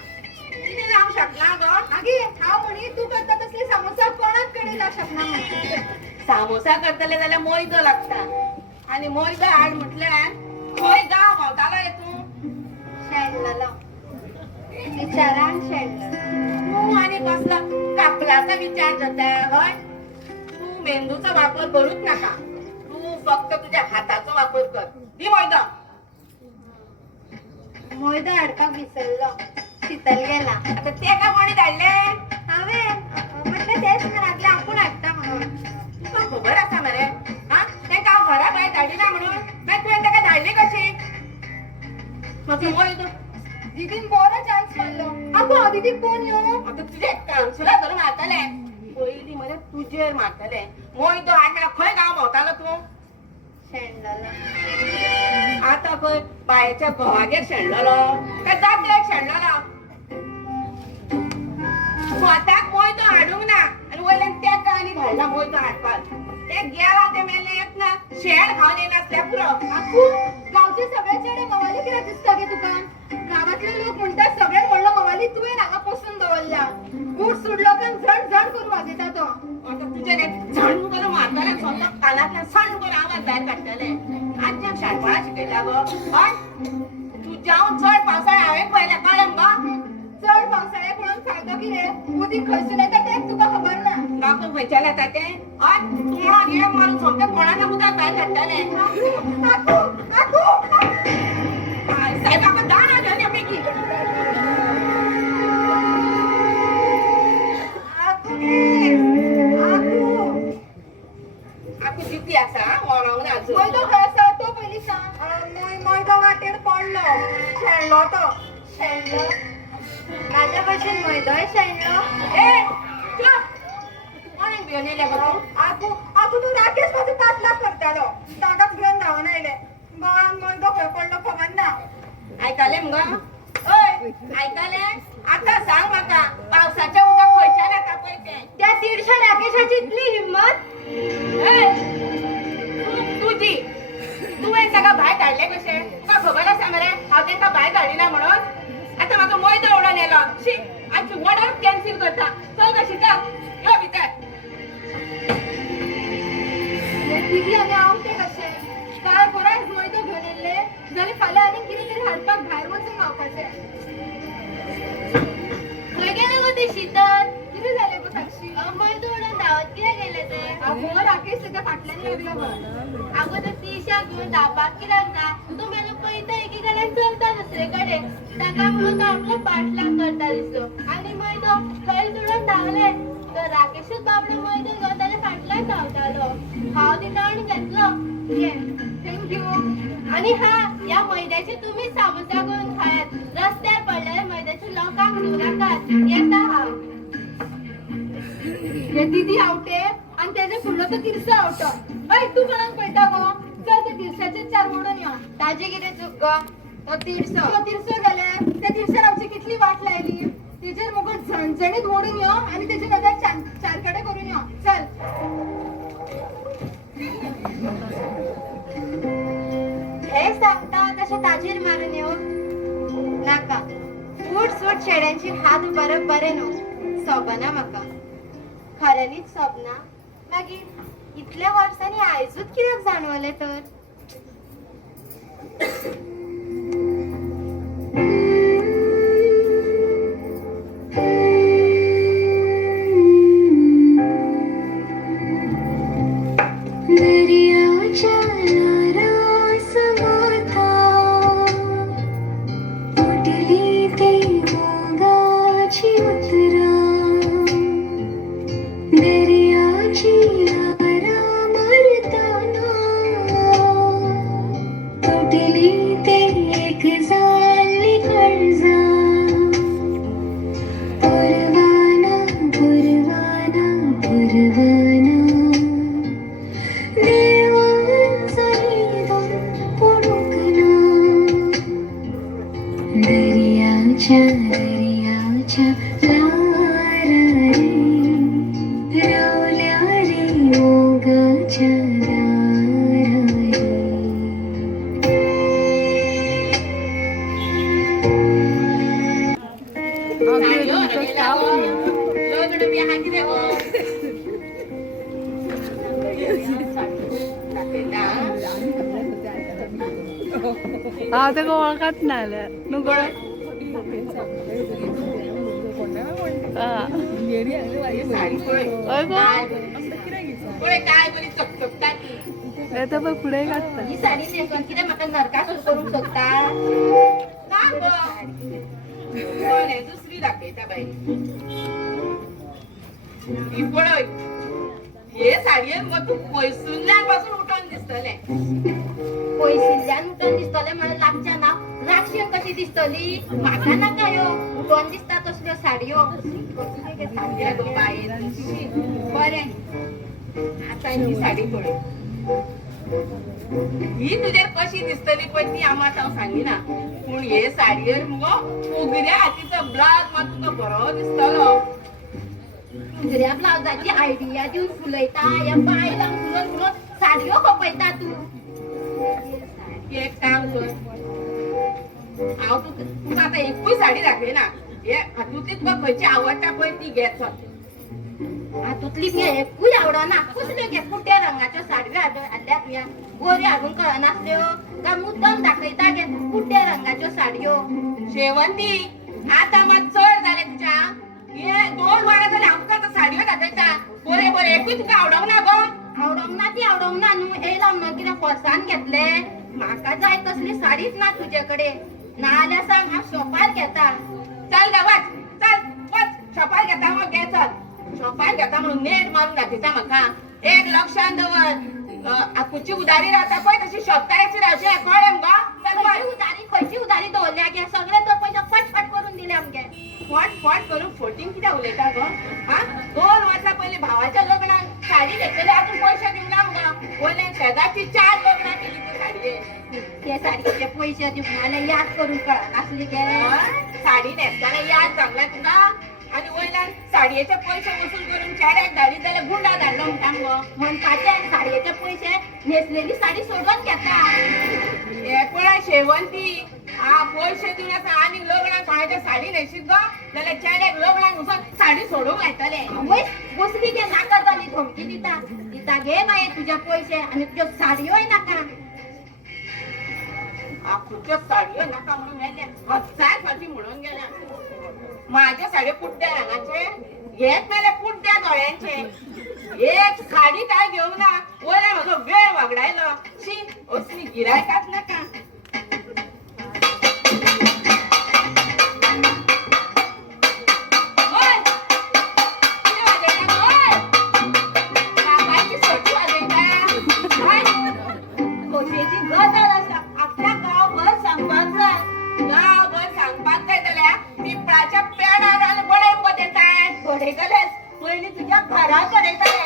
किती जाऊ शकणार ग? आगे हा म्हणे तू करता तसले समोसा कोणाकडे जा शकणार नाही. सामोसा करतले जाल्यार मैदो लागता आणि मैदो हाड म्हटल्यार खंय गांव भोंवतालो तूं? शेणलेलो विचारान शेणलेलो. तूं आनी कसलो कापलाचा विचार जाता हय? तू मेंदूचो वापर करूच नाका. तू फक्त तुझ्या हाताचो वापर कर. दी मैदो. मैदा हाडपाक विसरलो शीतल गेला. आता ते का कोणी धाडले? हांवें म्हटलें तेच घरातले आपूण हाडटा म्हणून. तुका खबर आसा मरे हा तेका हांव घरा भायर धाडिना म्हणून मागीर तुवें ताका धाडली कशी? म्हजो मैदो दीदीन बरो चान्स मारलो. अगो दीदी कोण येऊ? आता तुझे कांसुला धरून मारतले. पयलीं मरे तुजेर मारतले. मैदो हाड म्हळ्यार खंय गांव भोंवतालो तूं? शेणलेलो आता खंय बायेच्या घोवागेर शेणलेलो काय जात्रेक शेणलेलो? स्वताक मैदो हाडूंक ना आनी वयल्यान तेका आनी घालना मैदो हाडपाक. ते गेला ते मेले येत ना शेण खावन येनासल्या पुरो. अगो गावचे सगळे चेडे मवाली कित्याक दिसता गे तुका? गावातले लोक म्हणतात सगळ्यात व्हडलो मवाली तुवें हांगा पसून दवरला. बूट सुडलो काय झड झड करून वाजयता तो. आता तुझे रे झण करून मारतले स्वता कानातल्यान सण करून आवाज भायर काडटले. आजच्या शाणपणा शिकयला गो हय? तू जावन चड पावसाळ्या हांवें पयलें कळ्ळें मुगो? चड पावसाळ्या पडून फायदो कितें? उदीक खंयसून येता तेच तुका खबर ना. नाको खंयच्यान येता तें? हय? तोंडान ये मारून सोमतें कोणाच्या उदक भायर काडटले. आगो आगो साहेबाक दाणा घेवन या बेगी. आकू जिती आसा वळोंक ना अजून. मैदो खंय आसा तो पयलीं सांग. मैदो वाटेर पडलो शेणलो तो. शेणलो माझ्या भशेन मैदोय शेणलो. ए चुप. कोणाक घेवन येयले गो तूं? आगो आगो तू राकेश माझे पाठलाग करतालो. ताकाच घेवन धांवन आयले. गोळान मैदो खंय पडलो खबर ना. आयकलें मुगो? ओय आयकलें? आतां सांग म्हाका पावसाचें उदक खंयच्यान येता पळय तें? त्या 150 राकेशाची इतली हिम्मत. ए तूं तुजी तुवें ताका भायर धाडलें कशें? तुका खबर आसा मरे हांव ताका भायर धाडिना म्हणून? आतां म्हाका मैदो उडोवन येयलो. शी आजची ऑर्डर कॅन्सील करता. चल कशी चल यो भितर. दीदी आनी हांव ते कशें? काल बरोच मैदो घेवन येयल्ले जाल्यार फाल्यां आनी कितें तरी हाडपाक भायर वचून रावपाचें. खंय गेले गो ते शीतल? कितें जालें गो साक्षी? मैदो उडोवन धांवत कित्याक गेले ते? आगो राकेश ताच्या फाटल्यान लागलो गो. अगो ते तिशाक घेवन धांवपाक कित्याक ना? तुम्हाला पळयता एकी कडेन चलता दुसरे कडेन. ताका म्हणून तो आपलो पाठलाग करता दिसलो आनी मैदो खंय उडोवन धांवले. तर राकेशच बाबडो मैदो घेवन ताच्या फाटल्यान धांवतालो. हांव ती ताण घेतलो. घे थँक्यू. आणि हा या मैद्याचे तुम्ही सामोसा करून खायात. रस्त्यार पडलेल्या मैद्याचे लोकांक दिवू नाकात. येता हांव. हे दीदी आवटे आणि त्याच्या फुडलो तो तिरसो आवटो. अय तू कोणाक पळयता गो? चल ते तिरसाचे 4 मोडून यो. ताजी कितें चूक गो? तो तिडसो. तो तिरसो जाल्यार त्या तिरसार आमची कितली वाट लायली. तेजेर मुगो झणझणीत ओडून यो आणि तेजे नंतर चारकडे करून यो. चल. हे सांगता तशें ताजेर मारून येऊ नाका. फूट सूट शेड्यांची हात उबारप बरें न्हू. सोबना म्हाका. खऱ्यांनीच सोबना. मागीर इतल्या वर्सांनी आयजूच कित्याक जाणवलें तर? दर्याच्या लारासमोरता फुटली ती मोगाची उतरा. दर्याची लारा मारताना हांव तेका वळखत ना जाल्यार न्हू गो साडी पळय हय गो पळय काय बरी चकचकता ती. येता पळय फुडें काडटा ही साडी न्हेसून कितें म्हाका नरकासूर करूंक सोदता ना गो कोणे दुसरी दाखयता बाई ही पळय हे साडयेन मग तू पयसुल्ल्यान पासून उठोन दिसतले पयसिल्ल्यान उठोन दिसतले मला लागच्या ना रातचेन कशी दिसतली म्हाका नाका ह्यो उठोन दिसता तसल्यो साडयो या गो बायेन बरें आता ही साडी पळय ही तुजेर कशी दिसतली पण ती आम्हाला हांव सांगिना पूण हे साडयेर मुगो उगऱ्या हातीचो ब्लाउज मात तुका बरो दिसतलो उजऱ्या ब्लाउजाची आयडिया दिवन फुलयता ह्या बायलांक फुलोन फुलोन साडयो खपयता तूं एक काम कर हांव तुका आतां एकूय साडी दाखयना हे हातूंतली तुका खंयची आवडटा पळय ती घे चल हातूंतली मी एकूय आवडना कसल्यो घे कुट्या रंगाच्यो साडयो हाडल्या तुवें गोरी हाडूंक कळनासल्यो काय मुद्दम दाखयता घे कुट्या रंगाच्यो साडयो शेवंती आता मात चड जाले तुज्या हे 2 वरां जाली हांव तुका आतां साडयो दाखयता बरे बरे एकूय तुका आवडोंक ना गो आवडोंक ना न्हू येयला म्हणून कितें फॉर्सान घेतले म्हाका जाय तसली साडीच ना तुजे कडेन नाल्यार सांग हांव शॉपार घेता चल गा वच चल वच शॉपार घेता मग घे चल शॉपार घेता म्हणून नेट मारून दाखयता म्हाका एक लक्षान दवर आकुची उदारी रावता पळय तशी शॉपकाराची रावचे कळ्ळें मुगो चल वच खंयची उदारी दवरल्या गे सगळे तर पयशे फटफट करून दिले आमगे फट करून फोटींग कित्याक उलयता गो हा 2 वर्सां पयलीं भावाच्या लग्नाक साडी घेतलेली आजून पयशे दिवना मुगो वयल्यान शेजारची 4 लग्नां केली ती साडयेन ते साडीचे पयशे दिवंक नाल्यार याद करून कळनासली गे साडी न्हेसताना याद जमला तुका आनी वयल्यान साडयेचे पयशे वसूल करून चेड्याक धाडीत जाल्यार गुंडा धाडलो म्हणटा मुगो म्हणपाचे साडयेचे पयशे न्हेसलेली साडी सोडून घेता हे पळय शेवंती हा पयशे दिवन आसा आनी लग्नाक कोणाच्या साडी न्हेशीत गो जाल्यार चेड्याक लग्नाक वचून साडी सोडूंक लायतले आवय बसली गे नाका जाली धमकी दिता घे माये तुजे पयशे आनी तुज्यो साडयोय नाका आखुच्यो साडयो नाका म्हणून मेले 1000 फावटी म्हणून गेल्या माझ्या साडयो कुड्ड्या रंगाचे हेच नाल्यार कुड्ड्या दोळ्यांचे एक साडी काय घेवंक ना वयल्यान म्हजो वेळ वागडायलो शी असली गिरायकाच नाका ओय कितें वाजयता गो बापायची सोटी वाजयता खोशेची गजाल आसा आपल्या गांवभर सांगपाक जाय गांवभर सांगपाक जाय जाल्यार पिंपळाच्या पेडार आनी बडे मुगो येताय घोडेकलेच पयलीं तुज्या घरांत घडयताले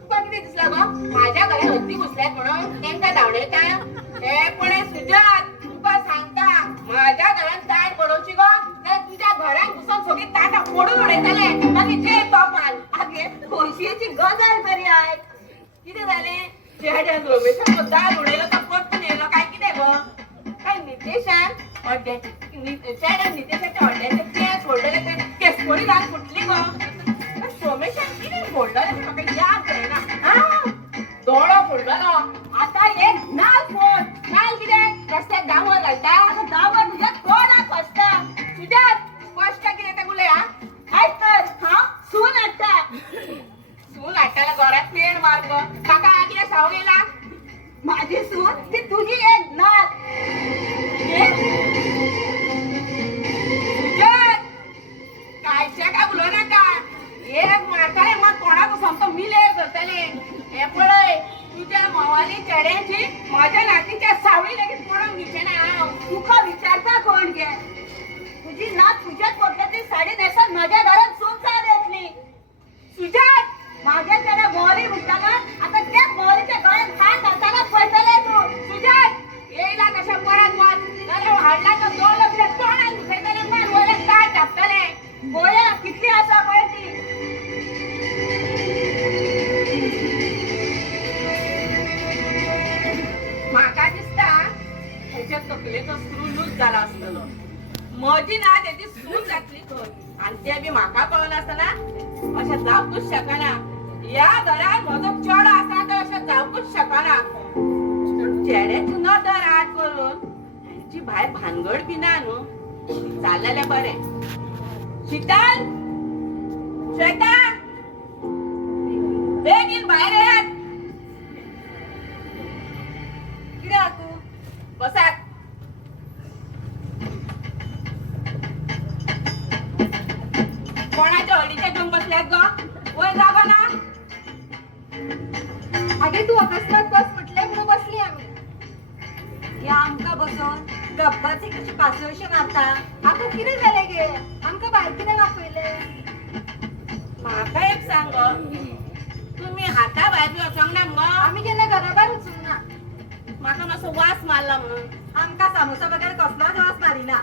तुका कितें दिसला गो माझ्या घरात हत्ती घुसल्यात म्हणून तेंका धांवडयता हे पण सुजात तुका सांगता माझ्या घरात दाट बडोवची गो जाल्यार तुज्या घरात घुसून सगळी ताटां फोडून उडयताले मागीर जे तोपाल आगे खोशेची गजाल तरी आयक कितें जालें चेड्यान रमेशान दार उडयलो तो परतून येयलो काय कितें गो काय नितेशान चेड्यान नितेशाच्या हड्ड्याचे केस फोडलेले ते केसकोडी घाल फुटली गो रमेशान कितें फोडलेलें म्हाका याद जायना दोळो फोडलेलो आता एक नाल फोड नाल कितें रस्त्याक डांबर घालता आता दावर तुज्या तोंडाक वचता सुजात स्पश्ट कितें तें उलय हा आयक तर हांव सून हाडटा सून हाडटाल्या घरात पेड मार गो काका कितें सांगूंक येयला माझी सून ती तुजी एक नाल सुजात कायचे काय उलोवनाका एक मारताले मग कोणाक सामको मिलेर करतले हे पळय तुज्या मोवाली चेड्याची माझ्या नातीच्या सावळी लेगीत पडोवंक दिवचें ना हांव तुका विचारता कोण गे तुजी नात तुज्याच पोटल्याची साडी न्हेसून माझ्या घरात सून चाल येतली सुजात माझ्या चेड्या मोहरी म्हणटाना आता त्या मोहरीच्या गळ्यात हात घालताना पळयतले तूं सुजात येयला कशा परत वाच जाल्यार हाडला तो दोन लक्ष तोंडान घुसयतले पण वयले दाट धापतले गोया कितली आसा पळय ती म्हाका दिसता हेच्या तकलेचो स्क्रू लूज जाला आसतलो म्हजी ना तेची सून जातली खंय आनी ते बी म्हाका कळनासतना अशें जावपूच शकना ह्या घरात म्हजो चेडो आसा तो अशें जावपूच शकना भायर भानगड बी ना न्हू चाललेलें बरें. शीतल श्वेता बेगीन भायर येयात. कितें हा तू बसात. कोणाच्या हळडीचे घेऊन बसल्यात गो? वय जागो ना? आगे तू अकस्मात बस म्हटले म्हणून बसली आम्ही. या आमका बसून गप्पाची कशी पासवर्षी मारता. आता कितें जालें गे आमकां भायर कितें दाखयलें. म्हाका एक सांग गो, तुम्ही हाता भायर बी वचोंक ना मगो? आमी केन्ना घरा भायर वचूंक ना. म्हाका मातसो वास मारला म्हणून. आमका सामोसा वगैरे कसलोच वास मारिना.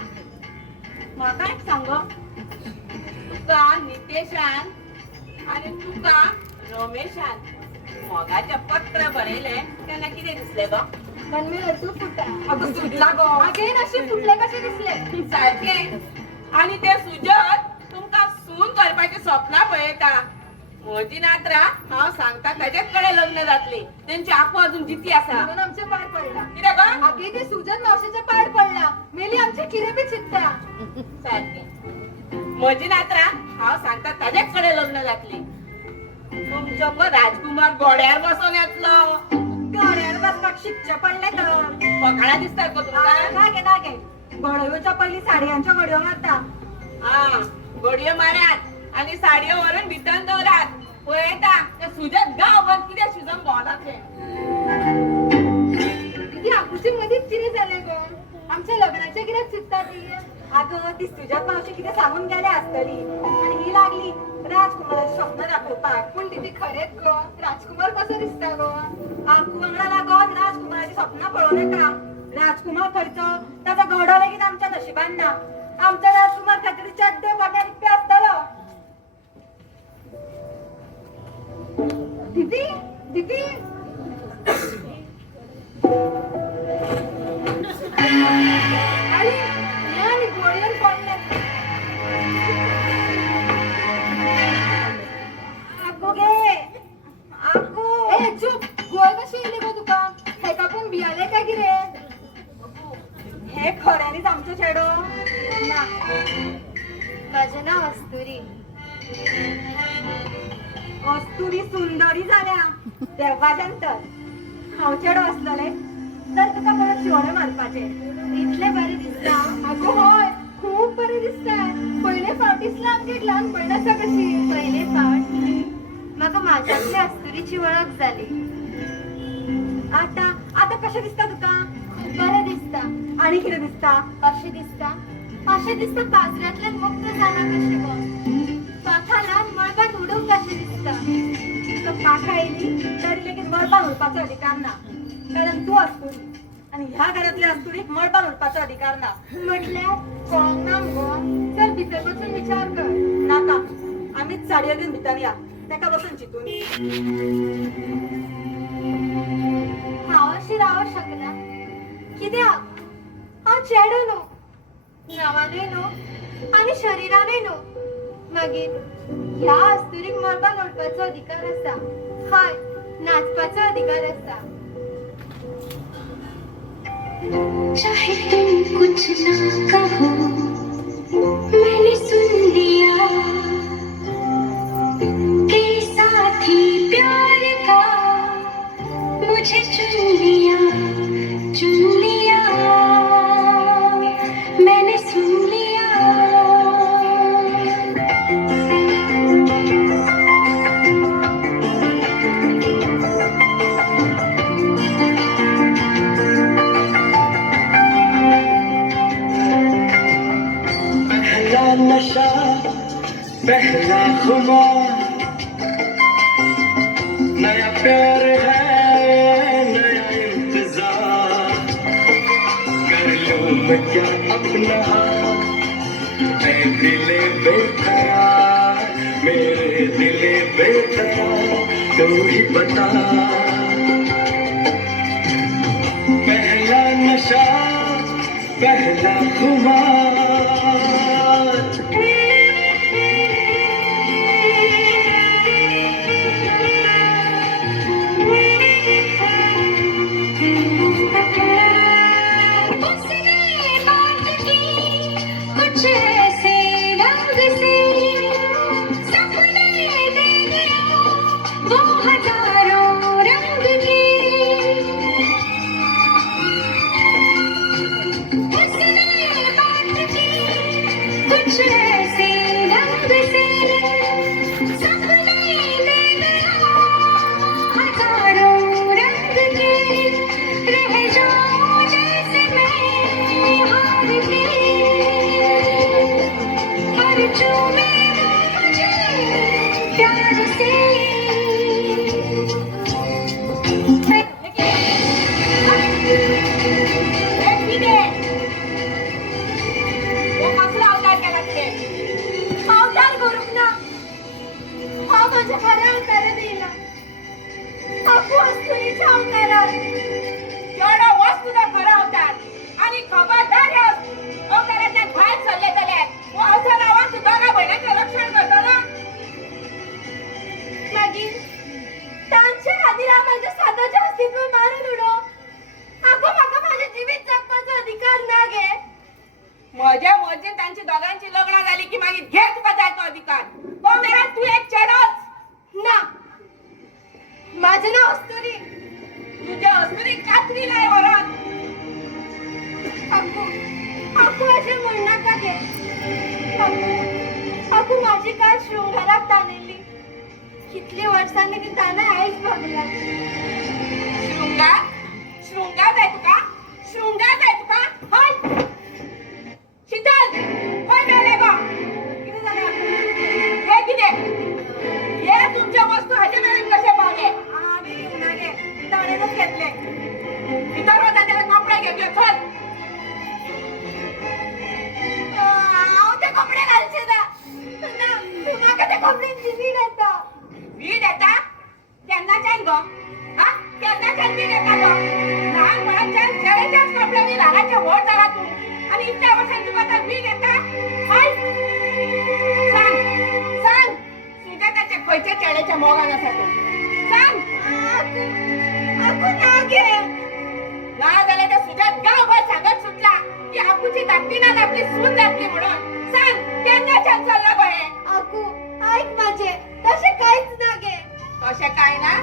म्हाका एक सांग गो, तुका नितेशान आणि तुका रमेशान मोगाचे पत्र बरयलें तेन्ना कितें दिसलें गो? पण मी तू फुटा. अगं सुटला गो. आगे अशे फुटले कशे दिसले. सारखें. आणि ते सुजत तुमकां सून करपाची स्वप्नां पळयता. म्हजी नात्रा हांव सांगता ताचे कडेन लग्न जातली. तेंची आंखो अजून जिती आसा. म्हणून आमचे पाड पडला. कितें गो? आगे ते सुजन मावशेचे पाड पडला. मेली आमचे कितें बी चित्ता. सारखें. म्हजी नात्रा हांव सांगता ताचेच कडेन लग्न जातली. तुमचो पळय राजकुमार घोड्यार बसोन येतलो. घोड्यार बसपाक शिकचे पडले तर. फकाणा दिसतात गो तुमकां? नागे नागे घोडयोच्या पयलीं साडयांच्यो घडयो मारता. हा घडयो मारात आणि साडयो व्हरून भितर दवरात. पळयता ते सुजत गांवभर कितें शिजोन भोंवतात ते. ती आपुची मदींच कितें जालें गो. आमच्या लग्नाचे कितें चित्ता ती. अगं ती सुजात मावशी कितें सांगून गेले आसतली आणि ही लागली राजकुमाराचे स्वप्न दाखोवपाक. पूण तिथे खरेंच गो राजकुमार कसो दिसता गो. आमकू वांगडा लागोन राजकुमाराची स्वप्नां पळोवन येता. राजकुमार खंयचो ताचा घोडो लेगीत आमच्या नशिबान ना. आमचा राजकुमार खातीर चड्डे फाटल्यान इतके आसतलो. दीदी दीदी अरे हे आनी घोडयेन पडले. आगो गे आगो. ए चूप गोय कशी येयली गो तुका. हेका पूण भियाले काय कितें. हे खऱ्यांनीच आमचो चेडो. ना माझे नाव अस्तुरी. अस्तुरी सुंदरी जाल्या देवाच्यान तर. हांव चेडो आसलोले तर तुका परत शिवणे मारपाचे. इतले बरे दिसता. अगो हय खूप बरे दिसतात. पयले फावटीसला आमची एक ल्हान भयण आसा कशी. पयले फावट म्हाका म्हाज्यातले अस्तुरीची वळख जाली. आता आता कशें दिसता तुका. बरे दिसता. आणि कितें दिसता. अशें दिसता पाजऱ्यांतल्यान मुक्त जाणा कशें गो. पाखालान मळबान उडोवंक कशें दिसता. तुका पाखा येयली तरी लेगीत मळबान उडपाचो अधिकार ना. कारण तू अस्तुरी आणि ह्या घरातल्या अस्तुरीक मळबान उडपाचो अधिकार ना. म्हटल्यार कळोंक ना मुगो. चल भितर वचून विचार कर. नाका आमीच साडयो घेवन भितर या. तेका बसून चिंतून. हांव अशी रावूंक शकना. कित्याक हांव चेडो न्हू. नांवानूय न्हू आनी शरिरानूय न्हू. मागीर ह्या अस्तुरीक मळबान उडपाचो अधिकार आसा. हय नाचपाचो अधिकार आसा. चाहे तुम कुछ ना कहो मैंने सुन लिया कि साथी प्यार का मुझे चुन लिया मैंने सुन लिया. पहला नशा पहला खुमार नया प्यार है नया इंतजार कर लूं मैं क्या अपना ऐ दिले बेकरार मेरे दिले बेकरार तू ही बता. पहला नशा पहला खुमार उसने की मागीर घे तुका जाय तो अधिकार. तो मेरा तू एक चेडोच ना माझे नाव अस्तुरी. तुझ्या असुरी कात्री नाही वरात. अक्कू अक्कू असे म्हण नका गे. अक्कू माझी काय शृंगारात ताणली. कितली वर्षांनी ती ताना आईच बघला. शृंगार शृंगार जाय तुका शृंगार जाय तुका. हय शीतल हय मेले गो. किती झाले अक्कू? हे किती हे तुमच्या वस्तू हाचे मेळून कसे पावले. आम्ही घेऊन आले. ताणेनच घेतले. भितर होता त्याला कपडे घेतले. चल ते कपडे घालचे ना. तुला ते कपड्यांची नीड येता. वीड येता केन्नाच्यान गो. हा केन्नाच्यान वीड येता गो. लहानपणाच्यान शाळेच्याच कपड्यांनी लहानाचे व्हड जाला तू आणि इतक्या वर्षांनी तुका आता वीड येता. हय सांग सांग तुझ्या त्याचे खंयचे चेड्याच्या मोगान आसा तू सांग. अक्कू ना गे. ना जाल्यार त्या सुजात गांवभर सांगत सुटला की आपूची धाकटी ना आपली सून जातली म्हणून. सांग केन्नाच्यान चल्ला गो हे. अक्कू ऐक माझे तसे काहीच ना गे. तशें काय ना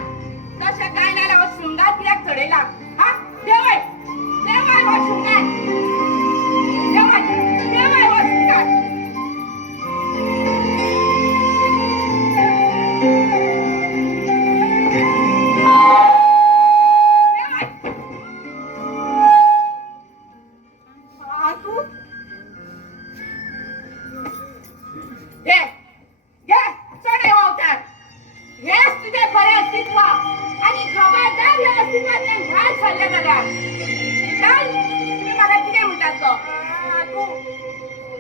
तशें काय ना जाल्यार हो शृंगार कित्याक चडयला. हा देवय देवय हो शृंगार देवय देवय हो शृंगार. अक्कू घे घे चढ हो अवतार. हेच तुझे खरे अस्तित्व आणि खबरदार या अस्तित्वातल्यान भायर सरले जाल्यार चल तुम्ही म्हाका कितें म्हणटात तो. अक्कू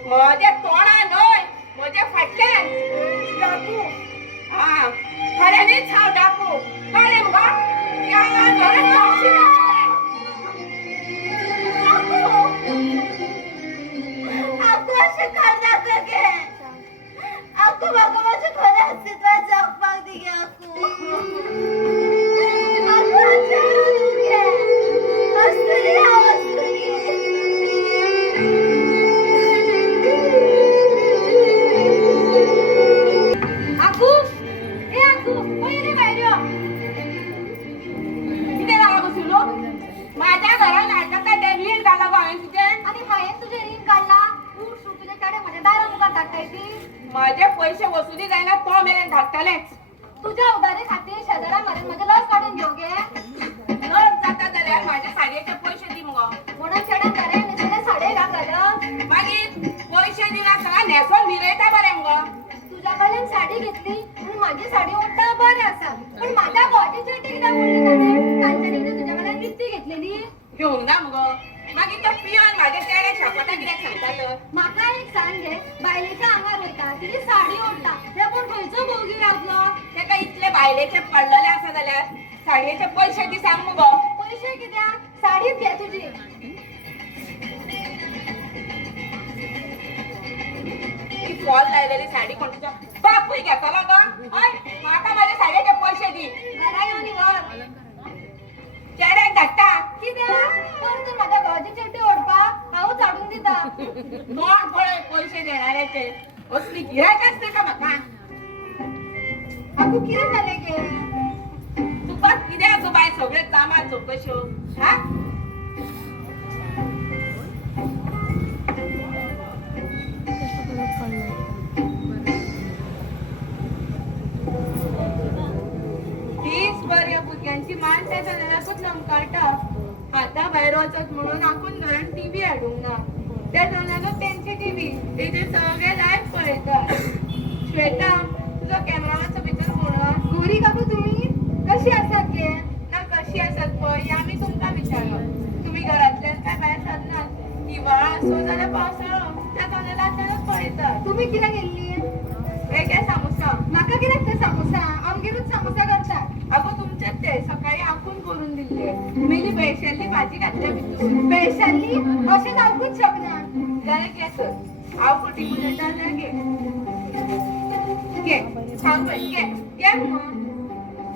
म्हजे तोंडा न्हय म्हजे फाटल्यान डाकू हा खऱ्यांनीच हांव डाकू. कळ्ळें मुगो. या धरून पक्षी अक्कू असे करणार का गे. अक्कू म्हाका माझ्या खऱ्या अस्तित्वात जगपाक दी गे. अक्कू अक्कू असे रडू गे. अस्तुरी हांव अस्तुरी. अक्कू ए अक्कू पळय रे भायर यो. कितें जाला गो सुलो. माझ्या घरान हाडटा ते रीण घाला गो हांवें तुजें. आणि हायेन तुझे रीण काढला. उठ सूट तुझे चेडे म्हज्या दारा मुखार धाडटाय ती. माझे पैसे वसुली जायना तो मेरेन धाडटलेच. तुझ्या उदारी खातीर शेजाऱ्या मरेन म्हजे लस काढून घेऊ गे. लज जाता जाल्यार माझ्या साडयेचे पयशे दी मुगो. म्हणून चेड्यान घरा न्हेसले साडे घातलं. मागीर पयशे दिना सगळा न्हेसोन भिरयता बरें मुगो. तुझ्या कडल्यान साडी घेतली आणि माझी साडी ओडटा बरें आसा. पण माझ्या भावाची चेटी कित्याक म्हणली ताणे. तांच्यानी कितें तुझ्या कडल्यान कितली घेतलेली. घेवंक ना मुगो. मागीर तो पियोन म्हाजे चेडे शापोता कित्याक सांगतात. म्हाका एक सांग गे. बायलेच्या आंगार वयता तिची साडी ओडटा ते कोण खंयचो भोगी रावलो. तेका इतले बायलेचे पडलेले आसा जाल्यार साडयेचे पयशे दी सांग मुगो. पयशे कित्याक साडीच घे तुजी. ती फॉल लायलेली साडी कोण तुझा बापूय घेतलो गो. हय म्हाका माझे साडयेचे पयशे दी. घरा येवन व्हर. चेड्याक धाडटा. कित्याक तर तूं माझ्या भावाची चेटी ओडपाक हांवूच हाडून दिता. तोंड पळय पयशे देणाऱ्याचे. असली गिरायक आसता का म्हाका. अक्कू कितें जालें गे. तुका कित्याक गो बाय सगळे कामां चौकश्यो. हा तीच बऱ्या भुरग्यांची मान त्या जनालाकूच लमकाळटा. आता भायर वचत म्हणून आपूण घरान टीव्ही हाडूंक ना. त्या जनालाक तेंची टीव्ही तेजे सगळे लायव्ह पळयतात. श्वेता तुजो कॅमेरा मातसो भितर पळोवन. गोरी काकू तुम्ही कशी आसात गे. ना कशी आसात पळय आमी तुमकां विचारलो. तुम्ही घरांतल्यान काय भायर सरनात. हिवाळा असो जाल्यार पावसाळो त्या जनालांतल्यानच पळयतात. तुम्ही कित्याक गेल्ली. हे घे सामोसा. म्हाका कित्याक ते सामोसा. आमगेरूच सामोसा करतात. अगो तुमचेच ते सकाळी आखून करून दिल्ले. मेली बेळशांतली भाजी घातल्या भितूर. पेशांनी अशें जावपूच शकना. जाल्यार घे तर. हांव फुटी उलयता जाल्यार घे. घे खाव पळय घे घे मग.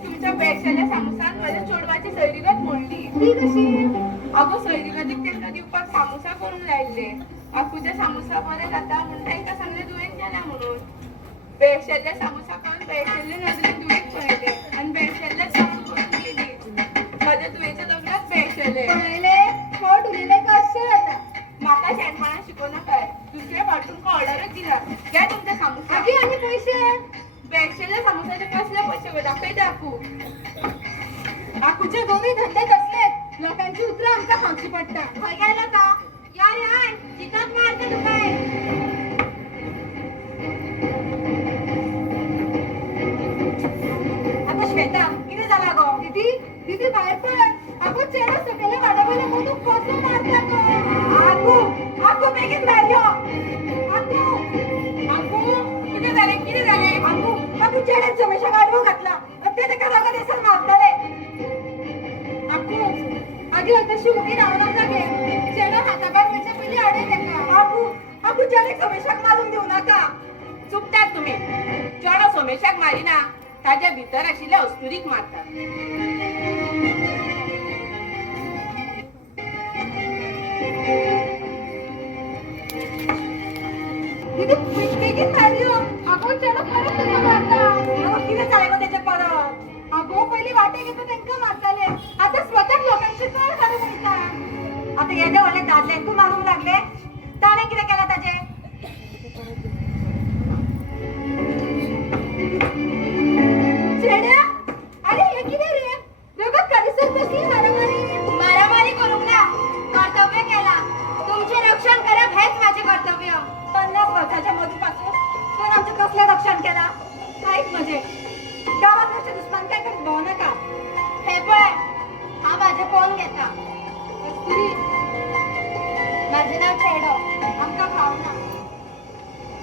तुमच्या बेळशाल्या सामोसान माझ्या चोडवाची सैरीगत मोडली. ती कशी. अगो सैरीगतीक तेंका दिवपाक सामोसा करून लायिल्ले. आखूचे सामोसा बरे जाता म्हूण तांकां सांगलें तुवें ना म्हणून बेळशेल्ले सामोसा खाऊन बेळशेल्ले नजरे दुयेक पळयले आणि बेळशेल्ले सामोसा करून गेली माझ्या दुयेच्या लग्नात बेळशेल्ले पळयले पोट उरिले कशें जाता म्हाका शेणपणान शिकवू नाकाय दुसरे फावटून ऑर्डरच दिला घ्या तुमचे सामोसा आगी आनी पयशे बेळशेल्ले सामोसाचे कसले पयशे गो दाखयता आकू आकुचे दोन्ही धंदे कसले लोकांची उतरां आमकां खावची पडटा खंय गेलो तो यार यार चितात मारता तुका आता श्वेता किती झाला गो दीदी दीदी भायर पळ आगो चेडो सकयले वाडोवले म्हणून कसो मारता तो आकू आकू बेगीन भायर यो आगो आकू किती झाले आकू आकू चेड्यान समेशा गाडवो घातला ते तेका दोगा दिसान मारतले आगो आगी तशी उगी रावना जागे चेडो हाताबार वयचे पयली आडे तेका आकू आकू चेड्याक समेशाक मारून दिवं नाका चुकतात तुम्ही चेडो सोमेशाक मारिना ताच्या भितर आशिल्ल्या अस्तुरीक मारतात दीदी बेगीन भायर यो आगो चेडो परत तुका मारता किती झाले गो त्याचे परत आगो पयली वाटे घेता तेंका मारताले आता स्वतःच लोकांचे कळ काढून वयता आता येदे व्हडले दादले तू मारूंक लागले ताणे कितें केला ताचे चेड्या अरे हे कितें रे दोगां काडीसर कसली मारामारी करूंक ना कर्तव्य केला तुमचे रक्षण करप हेच माझे कर्तव्य 50 वर्षाच्या मधूपासून कोण आमचे कसले रक्षण केला काहीच म्हणजे गावात लक्ष दुश्मन काय करीत भाऊ नका हे पळय हा माझे फोन घेता कस्तुरी माझे नाव चेडो आमकां भावना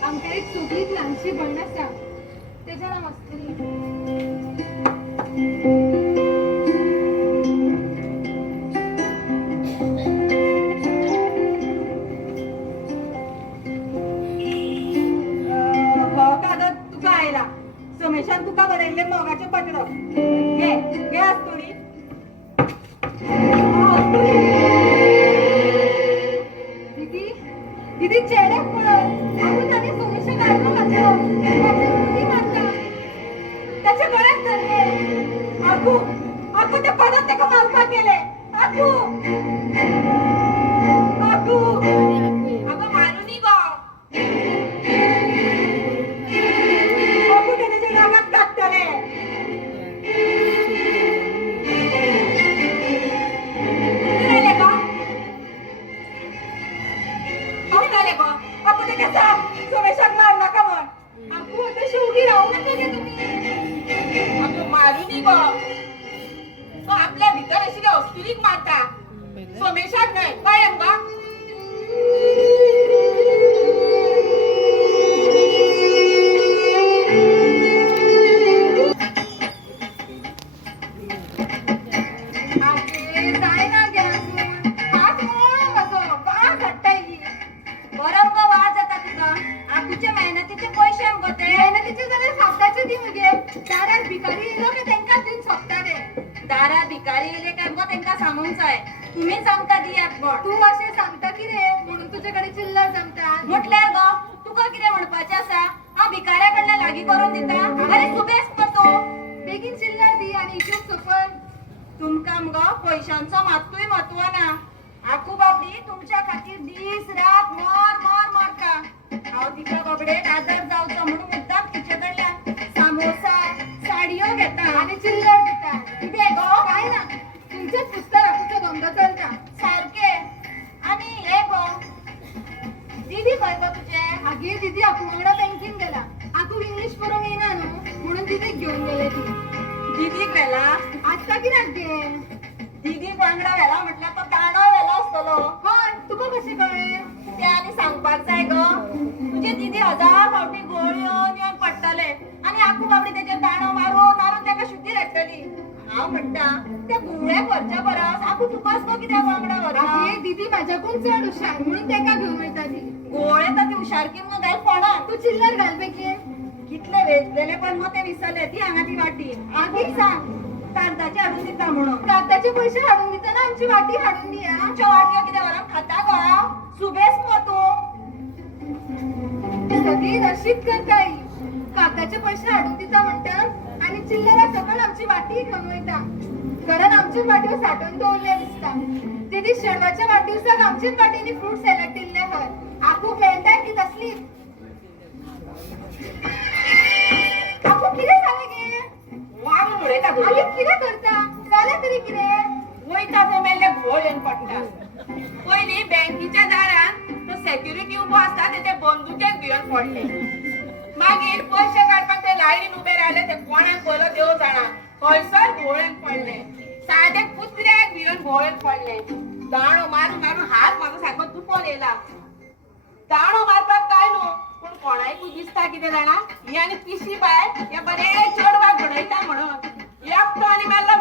आमकां एक चुकलीत ल्हानशी भयण आसा तेजें नांव कस्तुरी हो कागद तुका आयला समेशान तुका बरयल्ले मोगाचे पत्र घे आस्तुरी दीदी दीदी चेड्याक पळय आपूण ताणें सोमेशा गाडलो घातलो ताचे उडी मारता त्याच्या गळ्यात धरले आकू आकू ते परत तेका मारपाक गेले आकू आकू अगं मारुनी गो आकू ते त्याच्या रागात काढतले राहिले गो किती झाले गो आकू ते कसा सोमेशाक मार नका म्हण आपूण तशी उगी रावू नका गे तुमी अगं मारुनी गो तो आपल्या भितर आशिल्ल्या अस्तुरीक मारता सोमेशाक न्हय कळ्ळें गो आगे जायना गे आसून हात मोळ म्हजो वाज हाडटा ही बरो गो वाज जाता तुका आकूच्या मेहनतीचे पयशे आमगो ते मेहनतीचे जाल्यार सावताचे दी मगे दारार भिकारी येयलो की तेंकां दिवन सोंपताले दारा भिकारी येले काय गो तेंका सांगूंक जाय तुम्हीच आमकां दियात गो तू अशें सांगता कितें म्हणून तुजे कडेन चिल्लर जमता म्हटल्यार गो तुका कितें म्हणपाचें आसा हांव भिकाऱ्या कडल्यान लागीं करून दिता अरे सुबेस मग तू बेगीन चिल्लर दी आनी हिशोब सफल तुमकां मगो पयशांचो मात्तूय म्हत्व ना आकू बाबडी तुमच्या खातीर दीस रात मर मरता हांव तिच्या बाबडेक आदर जावचो म्हणून मुद्दाम तिचे कडल्यान सामोसा साडयो घेता आनी चिल्लर दिता कितें गो काय ना तुमचेच पुस्तकाचो धंदो चलता सारके आनी हे गो दीदी खंय गो तुजे आगे दीदी आपूण वांगडा बँकीन गेला आकूक इंग्लीश बरोवंक येना न्हू म्हणून दीदीक घेवन गेले ती दीदीक व्हेला आजकाल कित्याक गे दीदीक वांगडा व्हेला म्हटल्यार तो दांडो व्हेला आसतलो हय तुका कशें कळ्ळें ते आनी सांगपाक जाय गो तुजे दीदी 1000 फावटी गोळ येवन पडटले आनी आकू बाबडी तेजेर दांडो मारून तेका शुद्धी हाडटली हांव म्हणटा त्या गुंवळ्याक व्हरच्या परस आकू तुकाच गो कित्याक वांगडा व्हरता आगे दीदी म्हाज्याकून चड हुशार म्हणून तेका घेवन वयता ती गोळ येता ती हुशारकी मग घाल फोडान तू चिल्लर घाल बेगीन कितले वेचलेले पण मग ते विसरले ती हांगा ती वाटी आगीक सांग कागदाची हाडून दिता म्हणून कागदाचे पयशे हाडून दितना आमची वाटी हाडून दिया आमच्या वाटयो कितें व्हरान खाता गो सुबेस मग तू सगळी नशीब करताय काकाचे पैसे हाडून दिता म्हणतात आणि चिल्लरा सकल आमची वाटी घेऊन वयता घरात आमच्या वाटीवर साठवून दवरले दिसता ते शेणवाच्या वाढदिवसाक आमच्याच वाटीने फ्रूट सॅलड दिल्ले हय आखू मेळटा की तसली आखू कितें जालें गे वागून उडयता आगे भुरगे. कितें करता जालें तरी कितें वयता थंय मेल्ले घोळ येवन पडटा पयलीं बँकीच्या दारान तो सेक्युरिटी उबो आसता ते बंदुकेक भिवन पडले मागीर पयशे काडपाक ते लायनीन उबे रावले ते कोणाक पयलो देव जाणा खंयसर घोळेन पडले सादे कुत्र्याक भिवन घोळेन पडले दाणो मारून मारून हात म्हाजो सारको दुखोन येयला दाणो मारपाक काय न्हू पूण कोणाकूय दिसता कितें जाणा ही आनी पिशी बाय हे बरे चेडवाक घडयता म्हणून एकटो आनी मेल्लो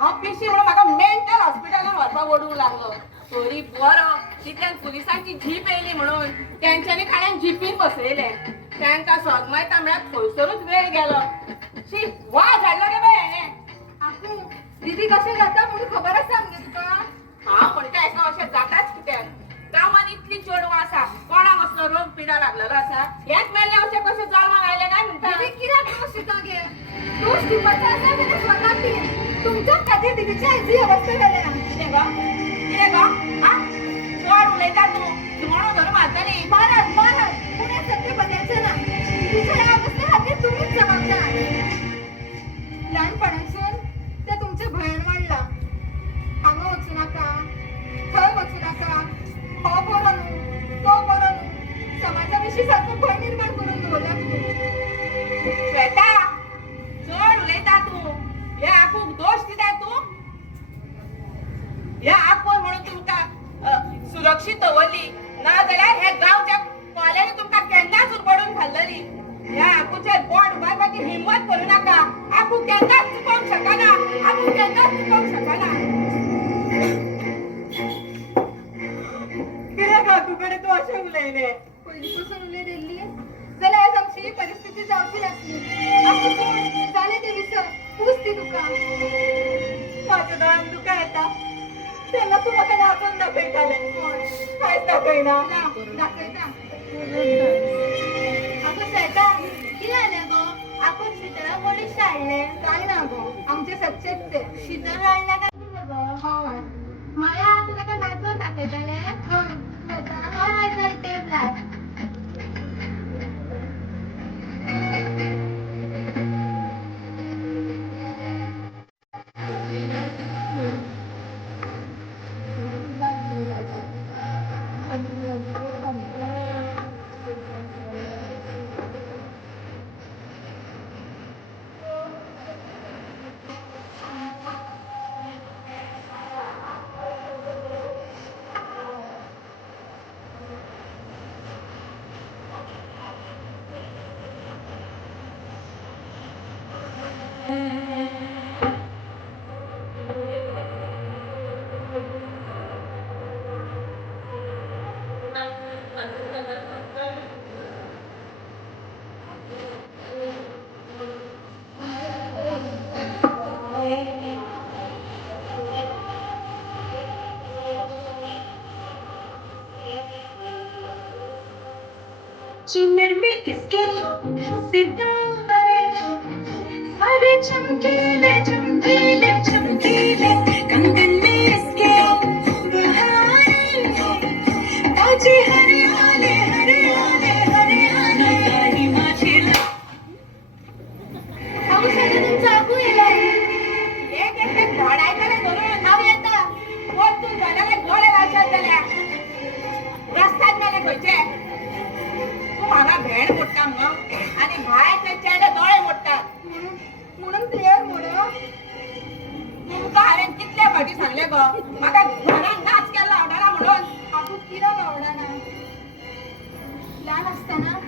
हांव पिशी म्हणून म्हाका मेंटल हॉस्पिटलान व्हरपाक ओडूंक लागलो तरी बरो तितल्यान पुलिसांची जीप येयली म्हणून तेंच्यांनी खाण्यान जीपीन बसयले तांकां सोगमायता म्हळ्यार खंयसरूच वेळ गेलो शी वाज हाडलो गे बाय हेणें आखू दीदी कशें जाता म्हणून खबर आसा मगे तुका हांव म्हणटा हेका अशें जाताच कित्याक गांवांत इतली चेडवां आसा कोणाक असलो रोग पिडा लागलेलो आसा हेच मेल्ले अशें कशें जल्माक आयले काय म्हणटा दीदी कित्याक दोश दिता गे दोश दिवपाचो आसा जाल्यार स्वताक दी तुमच्याच खातीर दीदीची आयची अवस्था जाल्या कितें गो हा चड उलयता तूं म्हणून धरून मारतली मारत मारत पूण हें सत्य बदलचें ना दीदीच्या ह्या अवस्थे खातीर तुमीच जबाबदार ल्हानपणासून ते तुमचे भयण वाडला हांगा वचूं नाका थंय वचूं नाका हो बरो न्हू तो बरो न्हू समाजा विशीं सारको भंय निर्माण करून दवरला तुमी श्वेता चड उलयता तूं हे आपूक दोश दिता तूं ह्या आपूण म्हणून तुमकां सुरक्षीत दवरली नाजाल्यार हे गांवच्या कोल्यानी तुमकां केन्नाच उरबडून घालतली ह्या आपूचेर बोट उबारपाची हिम्मत करूं नाका आपूक केन्नाच चुकोवंक शकना आपूक केन्नाच चुकोवंक शकना कित्याक आकू कडेन तूं अशें उलयलें पयलीं पासून उलयलेली जाल्यार आज आमची परिस्थिती जावची नासली असो कोण जालें तें विसर तूंच ती तुका म्हाज्या दोळ्यान तुका येता तेन्ना तूं म्हाका नाचोन दाखयतालें कांयच दाखयना ना दाखयता आगो शेता कितें जालें गो आपूण शितळा कोणी शाळलें काय ना गो आमचे सच्चेच ते शितळ हाडला काय हय माया तूं ताका नाचोन दाखयतालें हय टेप लाय चुनर में किसके सितारे अरे चमकीले चमकीले चमकीले कंगन में इसके बहारे ताजे हरियाले हरियाले हरियाले गाई माझी अगो शेता तुमचा आगू येयलाय एक एकटे घोडायतले धरून हांव येता कोण तूं घराले घोडे रावशात जाल्यार रस्त्यात मेले खंयचे तूं हांगा भेण मोडटा मग आनी भायचे चेडे दोळे मोडटात म्हणून प्लेयर म्हणून तुमकां हांवें कितले फावटी सांगले गो म्हाका घरान नाच केल्लो आवडना म्हणून आगो कित्याक आवडना ल्हान आसतना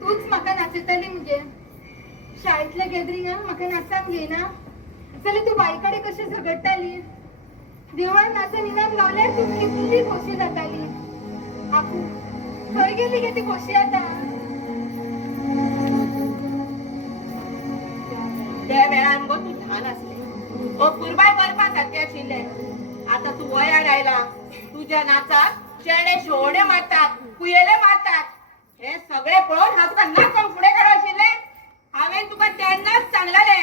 तूच म्हाका नाचयताली मगे शाळेंतल्या गॅदरिंगाक म्हाका नाचाक घेयना जाल्यार तूं बाई कडेन कशी झगडटाली देवळान नाचन इनाम गावल्यार तूं कितली खोशी जाताली आगो खंय गेली गे ती खोशी आतां त्या वेळान गो तूं ल्हान आसलें ओ कुरबाय करपा सारकें आशिल्लें आतां तूं वयार आयला तुज्या नाचाक चेडे शेवण्यो मारतात कुयेले मारतात हे सगळे पळून हा तुका नाचून पुढे काढाशिल्ले हांवें तुका तेन्नाच सांगलेले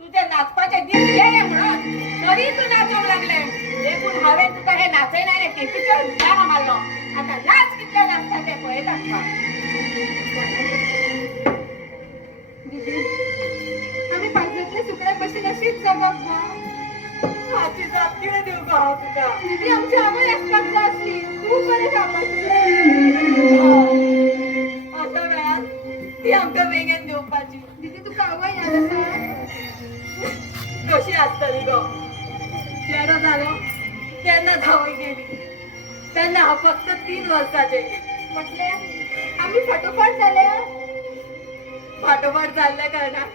तुझे नाचपाचे दीस गेले म्हणून तरी तू नाचूंक लागले देखून हांवें तुका हे नाचयणारे टेपीचेर उड्डाणा मारलो आता नाच कितले नाचता ते पळयतात का दीदी आम्ही पांढऱ्यातले सुकड्या कशी नशीब जगत ना हाची जाप कितें दिवं गो हांव तुका दीदी आमची आवय आसपाक जाय आसली खूप बरें जावपाची अशा वेळार ती आमकां बेगीन दिवपाची दीदी तुका आवय याद आसा कशी आसतली गो चेडो जालो तेन्ना धांवय गेली तेन्ना हांव फक्त 3 वर्साचें म्हटले आम्ही फटोफट जाले फाटोफाट जाल्ल्या कारणान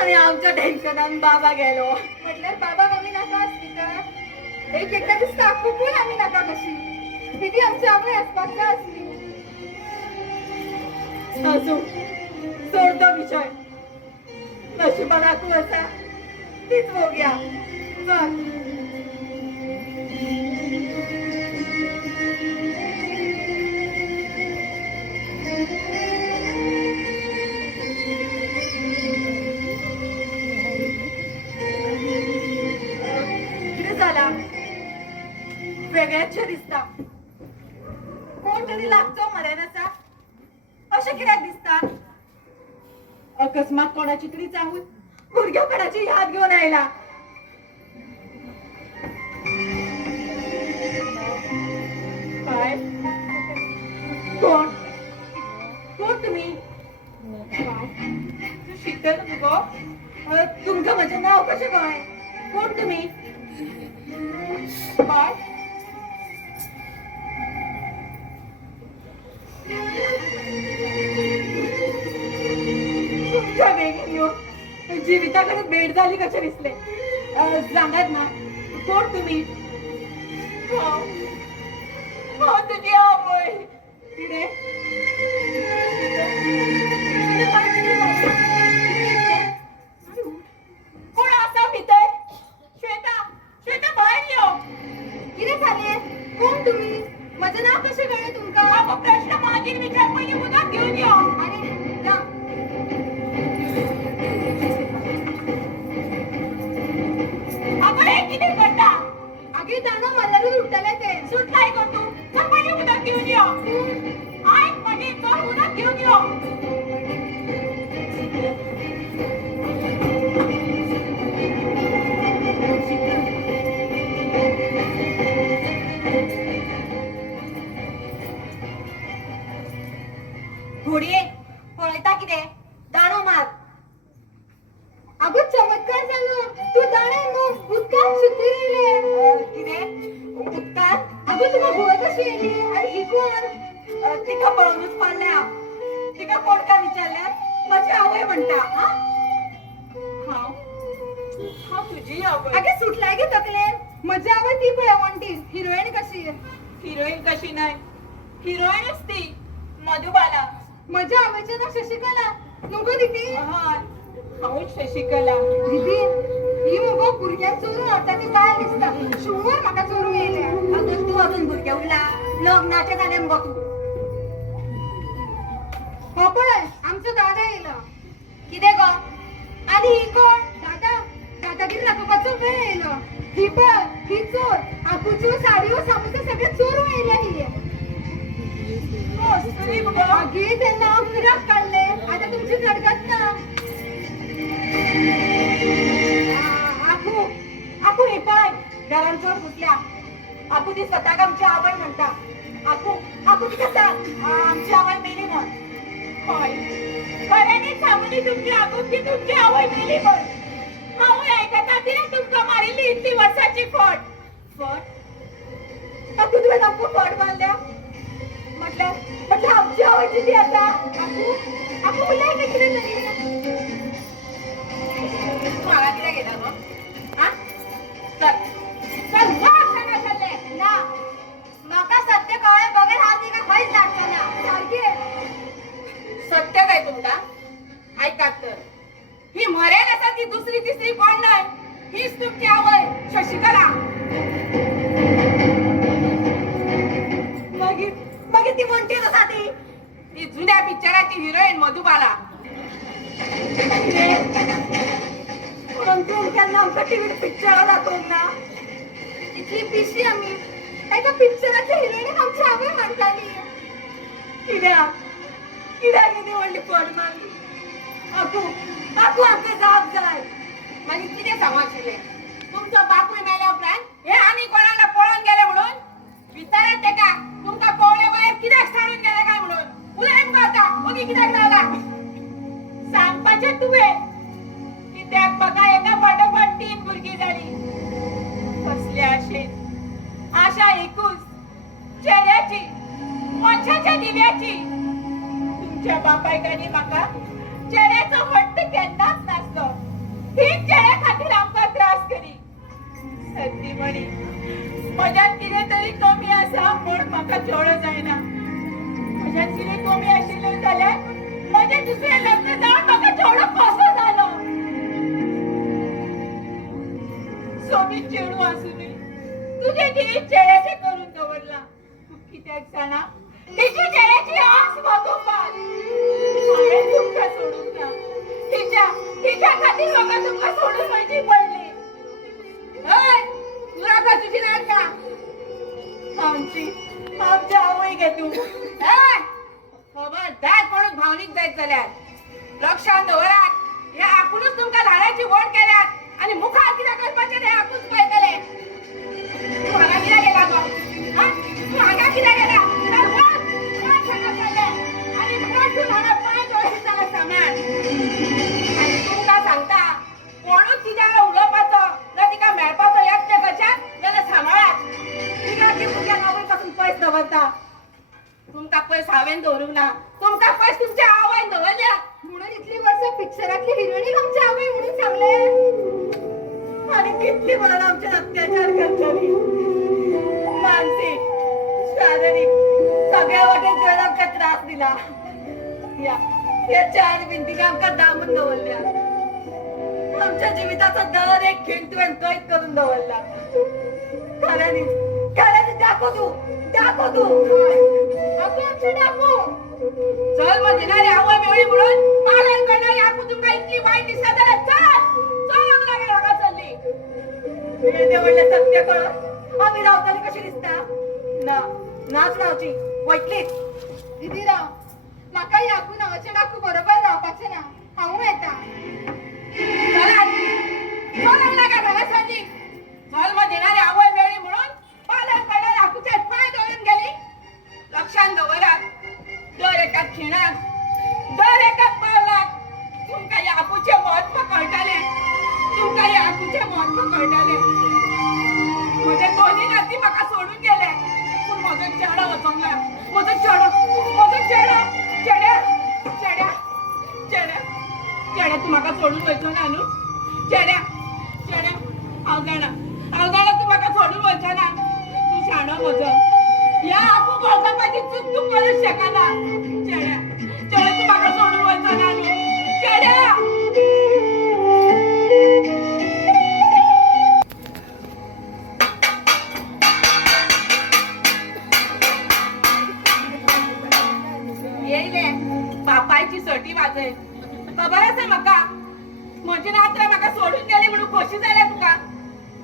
आनी आमच्या टेन्शनान बाबा गेलो म्हटल्यार बाबा आम्ही नाका आसली का एक एकदा दिसता खूपून आम्ही नाका कशी दीदी आमची आवय आसपाक जाय आसली आसूं सोड तो विषय नशिबान आकूं आसा तीच भोगया चल कितें जाला वेगळेचशें दिसता कोण तरी लागचो मरेन आसा अशें कित्याक दिसता अकस्मात कोणाची तरी चाहूल भुरगेपणाची याद घेऊन आयला काय कोण कोण तुम्ही शीतल गो तुमचं म्हजें नाव कशें कळ्ळें कोण तुम्ही काय तुमच्या बेगीन येऊन जिविताकडे भेट झाली कशें दिसले सांगात ना कोण तुम्ही हांव तुजी आवय कितें कोण आसा भितर श्वेता श्वेता भायर यो कितें जालें कोण तुम्ही म्हजें नाव कशें कळ्ळें तुमकां हांव प्रश्न मागीर विचार पयलीं उदक घेवन यो आरे जा आपण हे कितें करता आगे दाणो मारल्यारूच उठतले ते सुटलाय गो तू चल पयलीं उदक घेवन यो आयक मागीर चल उदक घेवन यो घोडये पळयता कितें दाणो मार अगो चमत्कार जालो तू दाणे न्हू उदकांत शुद्धी येयले कितें उदकांत अगो तुका भुवय कशी येयली आनी ही कोण तिका पळोवनूच पडल्या तिका कोण काय विचारल्यार म्हजी आवय म्हणटा हांव तुजी आवय आगे सुटलाय गे तकलेन म्हजी आवय ती पळय वणटीर हिरोईन कशी हिरोईन कशी नाही हिरोईनच ती मधुबाला म्हज्या आवयचें नांव शशिकला नको दिदी हय हांवूच शशिकला दिदी ही मुगो भुरग्यांक चोरून हाडटा ती बायल दिसता शुवर म्हाका चोरूंक येयले अगं तू अजून भुरगे उरला लग्नाचे जाले मगो तू हो पळय आमचो दादा येयलो कितें गो आनी ही कोण दादा दादागिरी दाखोवपाचो वेळ येयलो ही पळय ही चोर आपूच्यो साडयो सामोसे सगळे चोरून येयल्या ही मागे तेन्ना हांव फिराक काडले आतां तुमची खडगत ना आपूण हे पळय घरान चोर घुसल्या आपूण ती स्वताक आमची आवय म्हणटा आपूण तिका सांग आमची आवय मेली म्हण हय खऱ्यांनीच सांगूनी तुमची आपूण की तुमची आवय मेली म्हण आवय आयकता तिने तुमकां मारिल्ली इतली वर्साची फट आपूण तुवें आमकां फट मारल्या म्हटल्यार आमची आवय किती आता आपूण उलय काय कितें तरी म्हाका कितें घेता गो आ चल चल ना म्हाका सत्य कळ्ळें बगैर हांव तिका खंयच धाडचो ना सारकें सत्य काय तुमका ऐकात तर ही मरेल आसा ती दुसरी तिसरी कोण नाही हीच तुमची आवय शशिकला मागीर ती म्हणटी आसा ती ती जुन्या पिक्चराची हिरोईन मधुबाला. पण तुमच्या आमचा टीव्ही पिक्चर दाखवून ना तिथली पिशी आम्ही त्या पिक्चराच्या हिरोईन आमची आवड म्हणताली. किड्या किती म्हणली पड मारली आकू आकू आमचे जाप जाय. म्हणजे किती समजले तुमचं बापूय मेल्या उपरांत हे आम्ही कोणाला पळून गेले म्हणून विचारत ते का तुमका पोवल्या बाहेर कित्याक सांडून गेले काय म्हणून उलय आता ओगी कित्याक झाला सांगपाचे तुवे कित्याक बघा एका पाठोपाठ 3 भुरगी झाली. कसले आशा एकूच चेहऱ्याची मोछाच्या दिव्याची. तुमच्या बापायकांनी म्हाका चेहऱ्याचो हट्ट केन्नाच नासलो. हीच चेहऱ्या खातीर आमकां त्रास करी. सती म्हणी म्हज्यात कितें तरी कमी आसा म्हूण म्हाका चेडो जायना. म्हज्यात कितें कमी आशिल्लें जाल्यार म्हजें दुसरें लग्न जावन म्हाका चेडो कसो जालो. सोबीत चेडू आसूनय तुजें कितें चेड्याचें करून दवरलां. तूं कित्याक जाणा तिची चेड्याची आस भोगोवपाक हांवें तुमकां सोडूंक ना. तिच्या खातीर म्हाका तुमकां सोडून वयची पडली. हय तुका तुजी नाका आमची आवय घे तूं. खबरदार कोण भावनीक जायत जाल्यार लक्षात दवरात. हे आपुणूच तुमकां ल्हानाची वोट केल्यात आणि मुखार कितें करपाचें तें आपूच पळयतले. तूं हांगा कित्याक गेला गो? तूं हांगा कित्याक गेला? आणि मोठून हांगा पांय दोळशी जाल्यार सामान. आणि तुमकां सांगता कोणूच तिच्या वांगडा उलोवपाचो ना तिका मेळपाचो यत्न करशात जाल्यार सांबाळात. तिका ती भुरग्या आवय पासून पयस दवरता. तुमकां पयस हांवें दवरूंक ना. तुमकां पयस तुमच्या आवयन दवरल्या. म्हणून इतली वर्ष पिक्चरातली हिरोईन आमची आवड म्हणून सांगले. आणि कितली म्हणून आमचे अत्याचार करतली. मानसिक शारीरिक सगळ्या वाटेन तुवें आमकां त्रास दिला. या 4 भिंतीक आमकां दामून दवरल्या. आमच्या जिविताचो दर एक खीण तुवें कैद करून दवरला. खऱ्यांनी दाखव तू आकू आमची डाकू. चल मग देणारी आवय मेवळी म्हणून पालन करणारी आकू तुमका इतली वाईट दिसता जाल्यार चल लागला हांगा चल्ली. वेळ म्हणलं सत्य कळत आम्ही रावताली कशी दिसता. ना नाच रावची वयतलीच. दिदीराव म्हाका याकू नावाचे डाकू बरोबर रावपाचे ना. हांव येता. चल लागा हांगा चल्ली. चल मग देणारी आवय मेवळी म्हणून पालन करणारी आकूचे पाय दवरून गेली. लक्षात दवरात दर एका खिणात दर एका पावलात तुमका या आकूचे महत्व कळटाले. तुमका या आकूचे महत्व कळटाले. म्हजे दोन्ही नाती म्हाका सोडून गेले पूण म्हजो चेडो वचोंक ना. म्हजो चेडो चेड्या तूं म्हाका सोडून वयचो ना न्हू. चेड्या हांव जाणा तूं म्हाका सोडून वयचो ना. तूं शाणो म्हजो. या आकू भोगोवपाची चूक तूं करूंक शकना. चेड्या तूं म्हाका सोडून वयचो ना न्हू. चेड्या येयले बापायची सटी वाजय. खबर आसा म्हाका म्हजी नात्र म्हाका सोडून गेली म्हणून खोशी जाल्या तुका.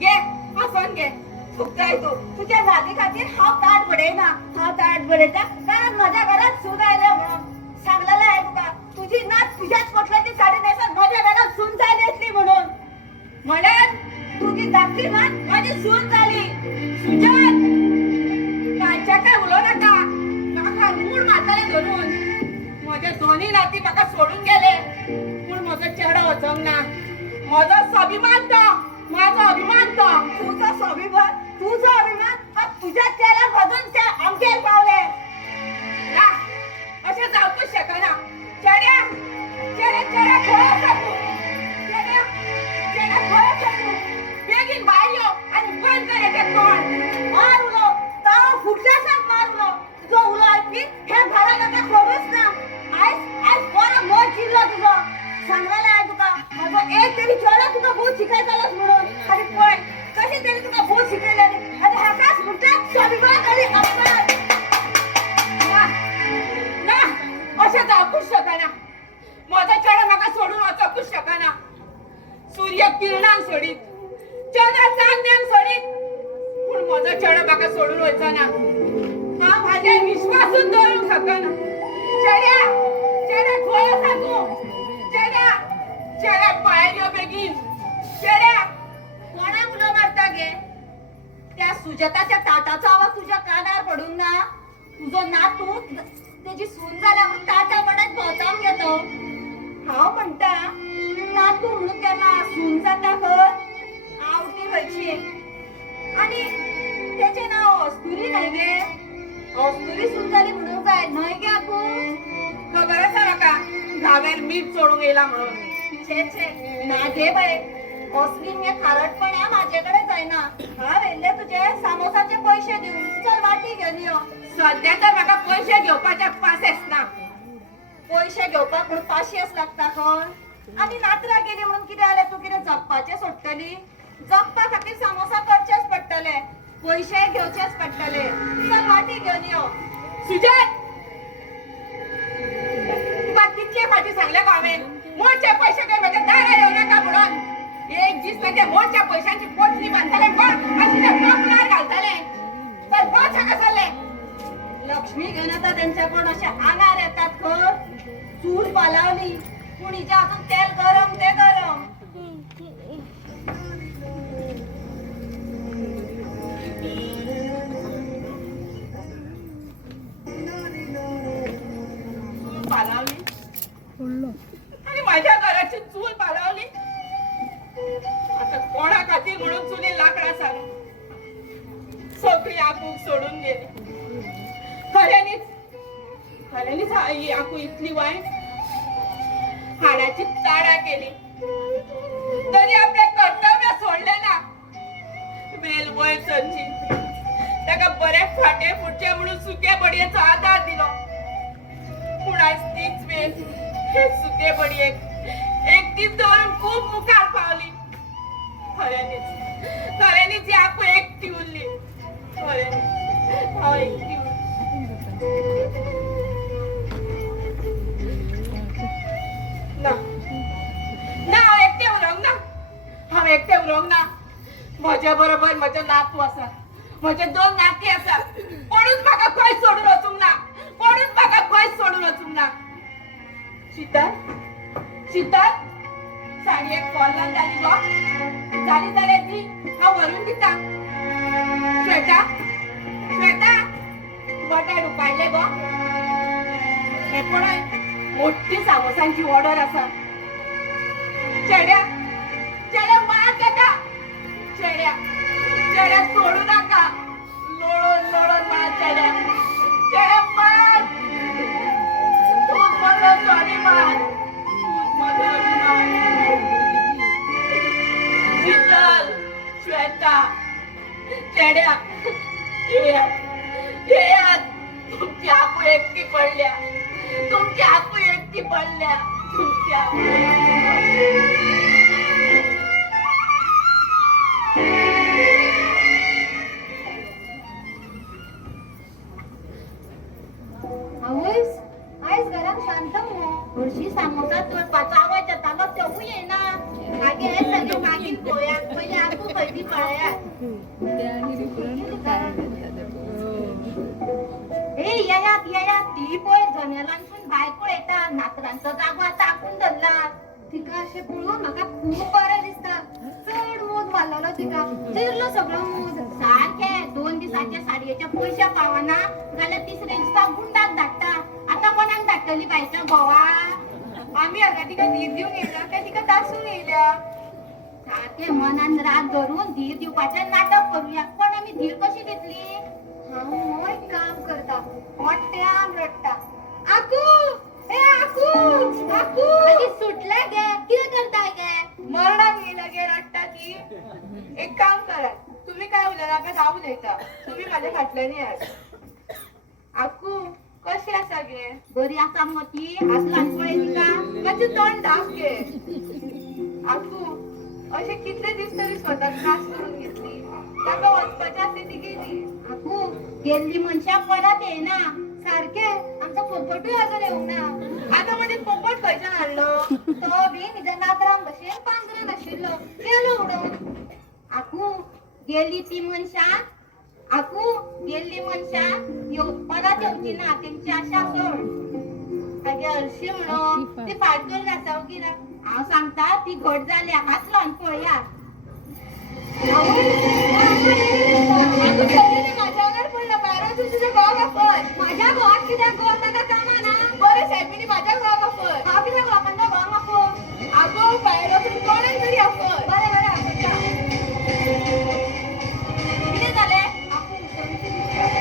घे हांसोन घे. चुकताय तू. तुझ्या जाती खातीर हांव ताट बडयना. हांव ताट बडयता कारण माझ्या घरात सून आयल्या म्हणून. सांगलेलं आहे तुका तुझी नात तुझ्याच पोटलाची साडी नेसून माझ्या घरात सून जाय नेसली म्हणून. म्हणून तुझी धाकटी नात माझी सून झाली. सुजात कायच्या काय उलो नाका. म्हाका मूड मारताले धरून. म्हजे दोन्ही नाती म्हाका सोडून गेले पूण म्हजो चेडो वचोंक ना. म्हजो स्वाभिमान तो. माझा अभिमान तो. तुझा स्वाभिमान तुझा अभिमान हा तुझ्या चेहऱ्या मधून त्या आमचेर पावले. ना अशें जावपूच शकना. चेड्या खंय आसा तूं? चेड्या खंय आसा तूं? बेगीन भायर यो आनी बंद कर हेजें तोंड. मार उलो ताव फुटल्यासाक मार उलो. तुजो उलो आयकली हे घरान आतां सोडूच ना. आयज बरो मोग चिरलो तुजो. सांगलेलें हांवें तुका म्हजो एक तरी चेडो तुका भूत शिकयतालोच म्हणून. आनी पळय कशें तरी तुका भूत शिकयलें. आनी हाकाच म्हणटा स्वाभिमान आनी माझा चेडा म्हाका सोडून वचना हांव म्हाजेर विश्वासूच दवरूंक शकना चेड्या चेड्या खंय आसा तूं चेड्या भायर यो बेगीन चेड्या कोणाक उलो मारता गे त्या सुजाताच्या ताटाचो आवाज तुझ्या कानार पडूंक ना तुझो नातू तेजी सून जाल्या म्हणून ताटा म्हणत भोंवतावन घेतो हांव म्हणटा नातू म्हणून केन्ना सून जाता खंय आवटी खंयची आनी तेचें नांव अस्तुरी न्हय गे अस्तुरी सून जाली म्हणूंक जाय न्हय गे आकू खबर आसा म्हाका घाव्यार मीठ चोडूंक येयला म्हणून छे छे ना गे बाय असली हे खारटपण्या माझ्याकडे जायना हांव येयल्ले तुजे सामोसाचे पयशे दिवन चल वाटी घेवन यो सध्या तर म्हाका पयशे घेवपाचे पासेस ना पयशे घेवपाक म्हणून पाशयेस लागता खंय आनी नात्रा गेली म्हणून कितें जालें तूं कितें जगपाचें सोडटली जगपा खातीर सामोसा करचेच पडटले पयशे घेवचेच पडटले चल वाटी घेवन यो सुजात तुका कितले फाटी सांगले गो हांवें मोडचे पयशे घेवन म्हाज्या दारा येवं नाका म्हणून एक दीस म्हणजे मोडच्या पैशांची पोटली बांदताले कोण आनी ते पापणार घालताले तर कोण हाका सरले लक्ष्मी घेवन येता तेंच्याकडून अशे आंगार येतात खंय चूल पालावली पूण हिच्या हातून तेल गरम ते गरम चूल पालावली आणि माझ्या घराची चूल पालावली आता कोणा खातीर म्हणून चुली लाकडा सांग सगळी आकूक सोडून गेली खऱ्यानीच ही आकू इतली वायट हाडाची ताडा केली तरी आपले कर्तव्य सोडले ना वेल वयर सरची ताका बरे फाटे फुटचे म्हणून सुके बडयेचो आधार दिलो पूण आज तीच वेल हे सुके बडयेक एकटीच दवरून खूब मुखार पावली खऱ्यानीच ही आकू एकटी उरली खऱ्यानीच हांव एकटी उरली ना हांव एकटे उरोंक ना म्हज्या बरोबर म्हजो नातू आसा म्हजे 2 नाती आसा कोणूच म्हाका खंय सोडून वचूंक ना शीतल साडयेक कॉलान जाली गो जाली जाल्यार दी हांव व्हरून दिता श्वेता बटाट उपाडले गो हे पळय मोठी सामोसांची ऑर्डर आसा चेड्या मात येता चेड्या सोडू नाका लोळोन मात चेड्या मात तूच म्हजो सोडी मात शीतल श्वेता चेड्या येयात तुमची आकू एकटी पडल्या तुमची आकू एकटी पडल्या तुमची आकू आवयस आयज घरात शांत मो हरशी सामोसा तोडपाचो आवाज येतालो तेवू येना मागीर हे सगळे मागीर पळोवया पयलीं आकू खंय ती पळया ए येयात ती पळय जनेलांसून भायर पळयता नातरांचो जागो आतां आपूण धरला तिका अशें पळोवन म्हाका खूब बरें दिसता चड मोद मारलेलो तिका चिरलो सगळो मोद सारकें 2 दिसाचे साडयेचे पयशे पावना जाल्यार तिसरे दिसा गुंडाक धाडटा आतां कोणाक धाडटली बायच्या घोवा आम्ही हांगा तिका धीर दिवंक येयला काय तिका दासून येयल्या सारकें मनान रात धरून धीर दिवपाचें नाटक करुया पण आमी धीर कशी दितली हांव एक काम करता मोठ्यान रडटा आकू ए आकू आजी सुटले गे कितें करताय गे मरणाक येयला गे रडटा ती एक काम करात तुम्ही काय उलयनाका हांव उलयता तुम्ही म्हाज्या फाटल्यान येयात आकू कशी आसा गे बरी आसा मगो ती आसलान पळय तिका मातशें तोंड धाप गे आकू अशें कितले दीस तरी स्वताक त्रास करून घेतली ताका वचपाचें आसलें ती गेली आकू गेल्ली मनशां परत येना सारखे आमचा पोपटूय अजून येऊंक ना आता म्हणजे पोपट खंयच्यान हाडलो तो बी निजा नातराम भशेन पांजरान आशिल्लो गेलो उडोवन आकू गेली ती मनशां आकू गेल्ली मनशा परत येवची ना तेंची आशा सोड मागे हरशी म्हणून ती फाटून आसा की ना हांव सांगता ती घट जाल्या आसलो आनी पळया माझ्यावर पडलं बारा तुझ्या गावा पण माझ्या गावात कित्याक गोवा नाका कामा ना बरें साहेबीनी माझ्या गावा पण हांव कित्याक लोकांना गावा पण आगो भायर वचून कोणाक तरी आफत बरें बरें आफता कितें जालें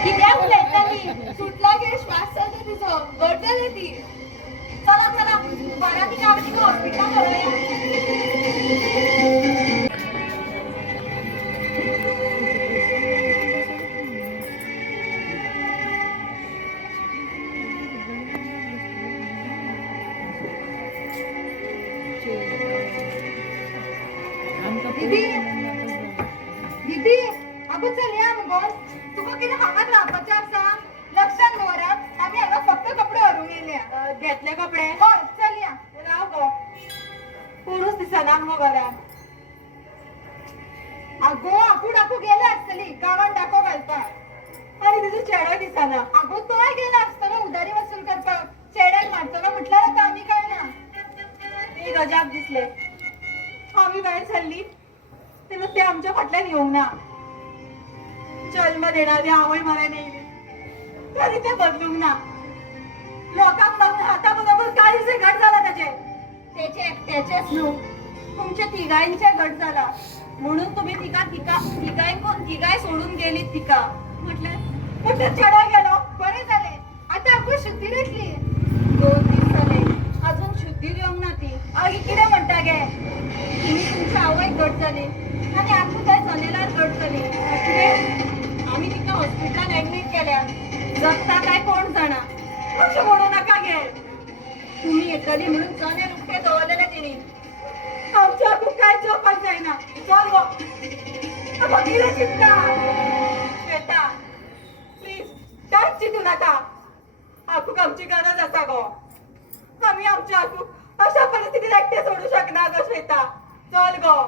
कित्याक उलयताली सुटला गे श्वास चलता तिचो घट जाली ती चला चला बरा ती गावची हॉस्पिटलात व्हरोया दीदी दीदी अगो चल या मगो तुका कितें हांगाच रावपाचें आसा लक्षात दवरात आमी हांगा फक्त कपडे व्हरून येयल्या घेतले कपडे हय चल या राव गो कोणूच दिसना मगो घरान आगो आपूण आपूण गेले आसतली गांवान डाको घालपाक आनी तुजो चेडो दिसना आगो तोय गेला आसतलो उधारी वसूल करपाक चेड्याक मारतलो म्हटल्यार आतां आमी काय ना ते गजाब दिसले आम्ही बाहेर चालली तेव्हा ते आमच्या फाटल्यान येऊंक ना जन्म देणारी आवय मला नेली तरी ते बदलूंक ना लोकांक बघून हाताबरोबर काळीचे घट झाला त्याचे तेचे एकट्याचेच न्हू तुमच्या तिघांचे घट जाला म्हणून तुम्ही तिघाय सोडून गेलीत तिका म्हटलं चढा गेलो बरें जालें आतां आपूण शुद्धी येतली 2 दीस झाले अजून शुद्धी येऊंक ना ती आगी कितें म्हणटा गे तुमी तुमच्या आवयक घट जाली आनी आपूण थंय चलेल्यार घट जाली कितें आम्ही तिका हॉस्पिटलात ऍडमिट केल्या जगता काय कोण जाणा अशें म्हणू नाका गे तुम्ही येतली म्हणून चणे उठे दवरलेले तिणी आमच्या हातून काय जेवपाक जायना चल गो अगो कितें चिंता श्वेता प्लीज कांयच चिंतू नाका आपूक आमची गरज आसा गो आम्ही आमच्या हातून अशा परिस्थितीत एकटे सोडू शकना गो श्वेता चल गो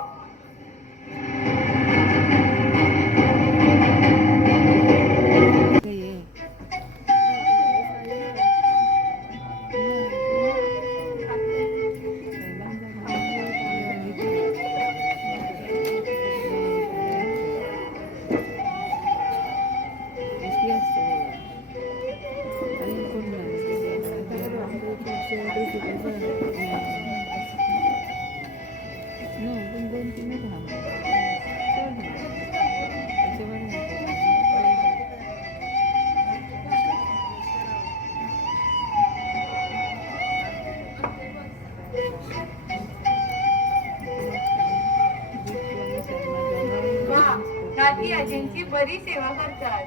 नाती आजींची बरी सेवा करतात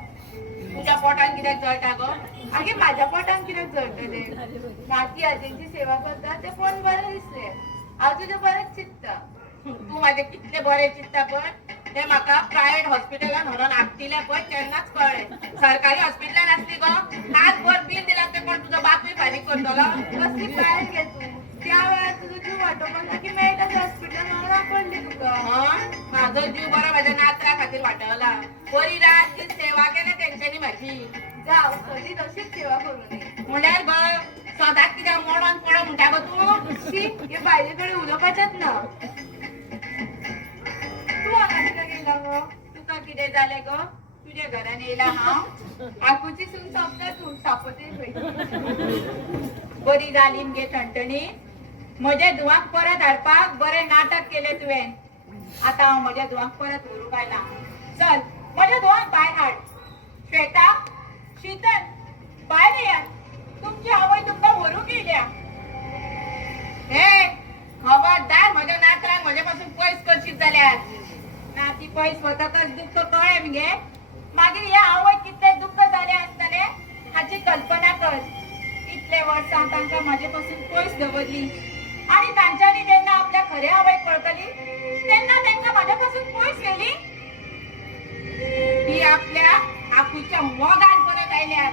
तुझ्या पोटान कित्याक जळटा गो आगे माझ्या पोटान कित्याक जळटले नाती आजींची सेवा करतात ते कोण बरें दिसले हांव तुजें बरेंच चिंतता तू माझे कितले बरे चित्ता पण ते म्हाका प्रायव्हेट हॉस्पिटलान व्हरून हाडटिले पळय तेन्नाच कळ्ळें सरकारी हॉस्पिटलान आसली गो आज भर बिल दिला ते कोण तुजो बापूय फारीक करतलो कसली प्रायड घे तू त्या वेळार तुजो जीव वाटोवपाक लागीं मेळटा त्या हॉस्पिटलान हांव रापडली तुका माझो जीव बरो माझ्या नातरा खातीर वाटवला बरी रात दीस सेवा केल्या तेंच्यांनी म्हाजी जाव कधी तशीच सेवा करू नये म्हणल्यार बघ सदांच कित्याक मोडोन पडो म्हणटा गो तूं शी हे बायले कडेन उलोवपाचेंच ना तूं हांगा कित्याक गेला गो तुका कितें जालें गो तुझ्या घरान येयला हांव आकुची सून सोंपता तूं सापते बरी जाली गे ठणठणी म्हज्या धुवाक परत हाडपाक बरें नाटक केलें तुवें आतां हांव म्हज्या धुवाक परत व्हरूंक आयलां चल म्हज्या धुवाक भायर हाड श्वेता शीतल भायर येया तुमची आवय तुमकां व्हरूंक येयल्या हे खबरदार म्हज्या नातराक म्हजे पासून पयस करशीत जाल्यार ना ती पयस वतकच दुख्ख कळ्ळें मगे मागीर ह्या आवय कितले दुख्ख जाले आसतले हाची कल्पना कर इतले वर्सां तांकां म्हाजे पासून पयस दवरली आणि तांच्यांनी जेन्ना आपल्या खऱ्या आवयक पळतली तेन्ना तांकां म्हाज्या पासून पयस गेली ती आपल्या आपूच्या मोगान परत आयल्यात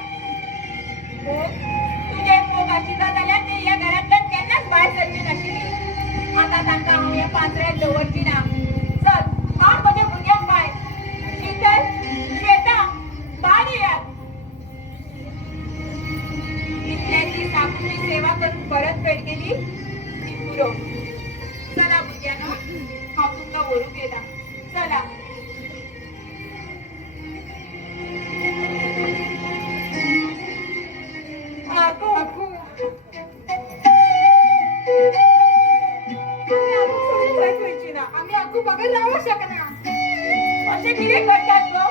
तुजे मोग आशिल्लो जाल्यार ती ह्या घरांतल्यान केन्नाच भायर सरची नाशिल्ली आता तांकां हांव ह्या पांचऱ्यात दवरची ना चल हाड म्हज्या भुरग्यांक भायर शीतल श्वेता भेट केली ती पुरो. चला भुरग्यानो, हांव तुमकां व्हरूंक येता. चला. आगो आगो आम्ही आगो बघत राहू शकना. अशें कितें करतात गो?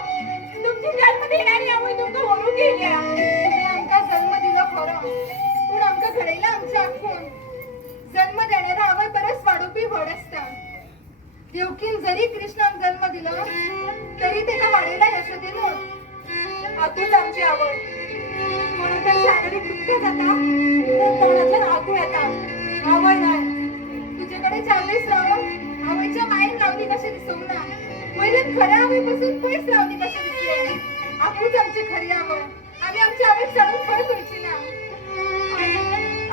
तुमची जन्म देणारी आवय तुमकां व्हरूंक येयल्या. तुम्ही आमका जन्म दिलो खरो, पूण आमका घडयला आमच्या आखून. जन्म देणारा आवय परस वाडोवपी व्हड आसता. देवकीन जरी कृष्णाक जन्म दिलो तरी तेका वाडयला यशोदेनूच. आतूच आमची आवय. म्हणून तर शारीरिक दुःख जाता तर तोंडातल्यान आतू येता. आवय नाय. तुझ्याकडे चाललीस राव आवयच्या मायेन रावली कशी दिसूंक ना. वयल्यान खऱ्या आवयपासून पयस रावली कशी दिसले. आपूच आमची खरी आवय. आम्ही आमच्या आवयक सोडून खंय वयची ना.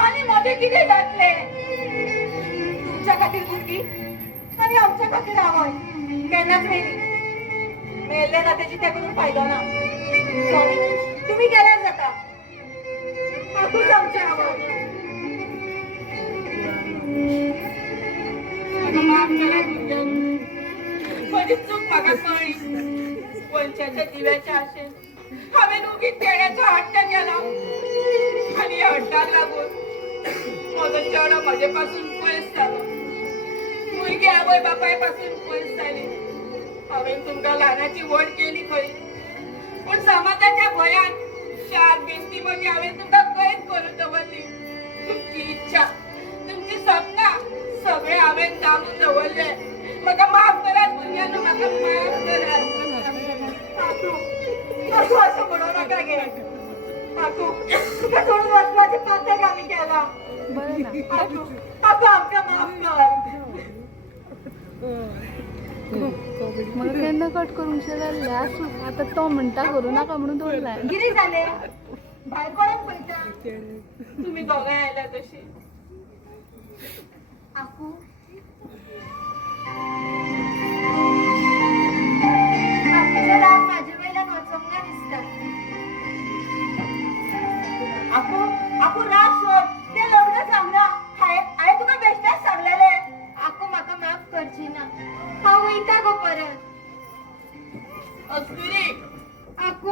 आणि मध्ये किती जातले? तुमच्या खातीर भुरगी आणि आमच्या खातीर आवय. केन्नाच मेली. मेल्ले जात्याची ते करून फायदो ना. सॉरी, तुम्ही गेल्यार जाता. आपूच आमची आवय. म्हाका माफ करा भुरग्यांनो. माझी चूक म्हाका कळ्ळी. वंशाच्या दिव्याच्या आशेन हांवें उगीच देण्याचो हट्ट केला. आणि ह्या हट्टाक लागून म्हजो चेडो म्हजे पासून पयस जालो. भुरगी आवय बापाय पासून पयस जाली. हांवें तुमकां ल्हानाची व्हड केली खरी, पूण समाजाच्या भंयान चार भिंती मदीं हांवें तुमकां कैद करून दवरली. तुमची इच्छा, तुमची सपनां सगळें हांवें दामून दवरले. म्हाका माफ करात भुरग्यांनो, म्हाका माफ करात. आतू असं म्हणू नका गे. आतू तुका सोडून वचपाची पातक आमी केला. बरं ना. आतू आमकां माफ कर. मला केन्ना कट करूंक जाल्ले आसूं. आता तो म्हणटा करूं नाका म्हणून दवरलाय. कितें जालें? भायर कोणाक पळयता? तुम्ही दोगांय आयला तशी. आकू आपूचो राग माझ्या वयल्यान वचोंक ना दिसता. आपण राग सोड. ते लग्न सांगना. हाय तुका बेश्टेच सांगलेले. आकू म्हाका माफ करची ना. हांव वयता गो परत. अस्कुरी, आकू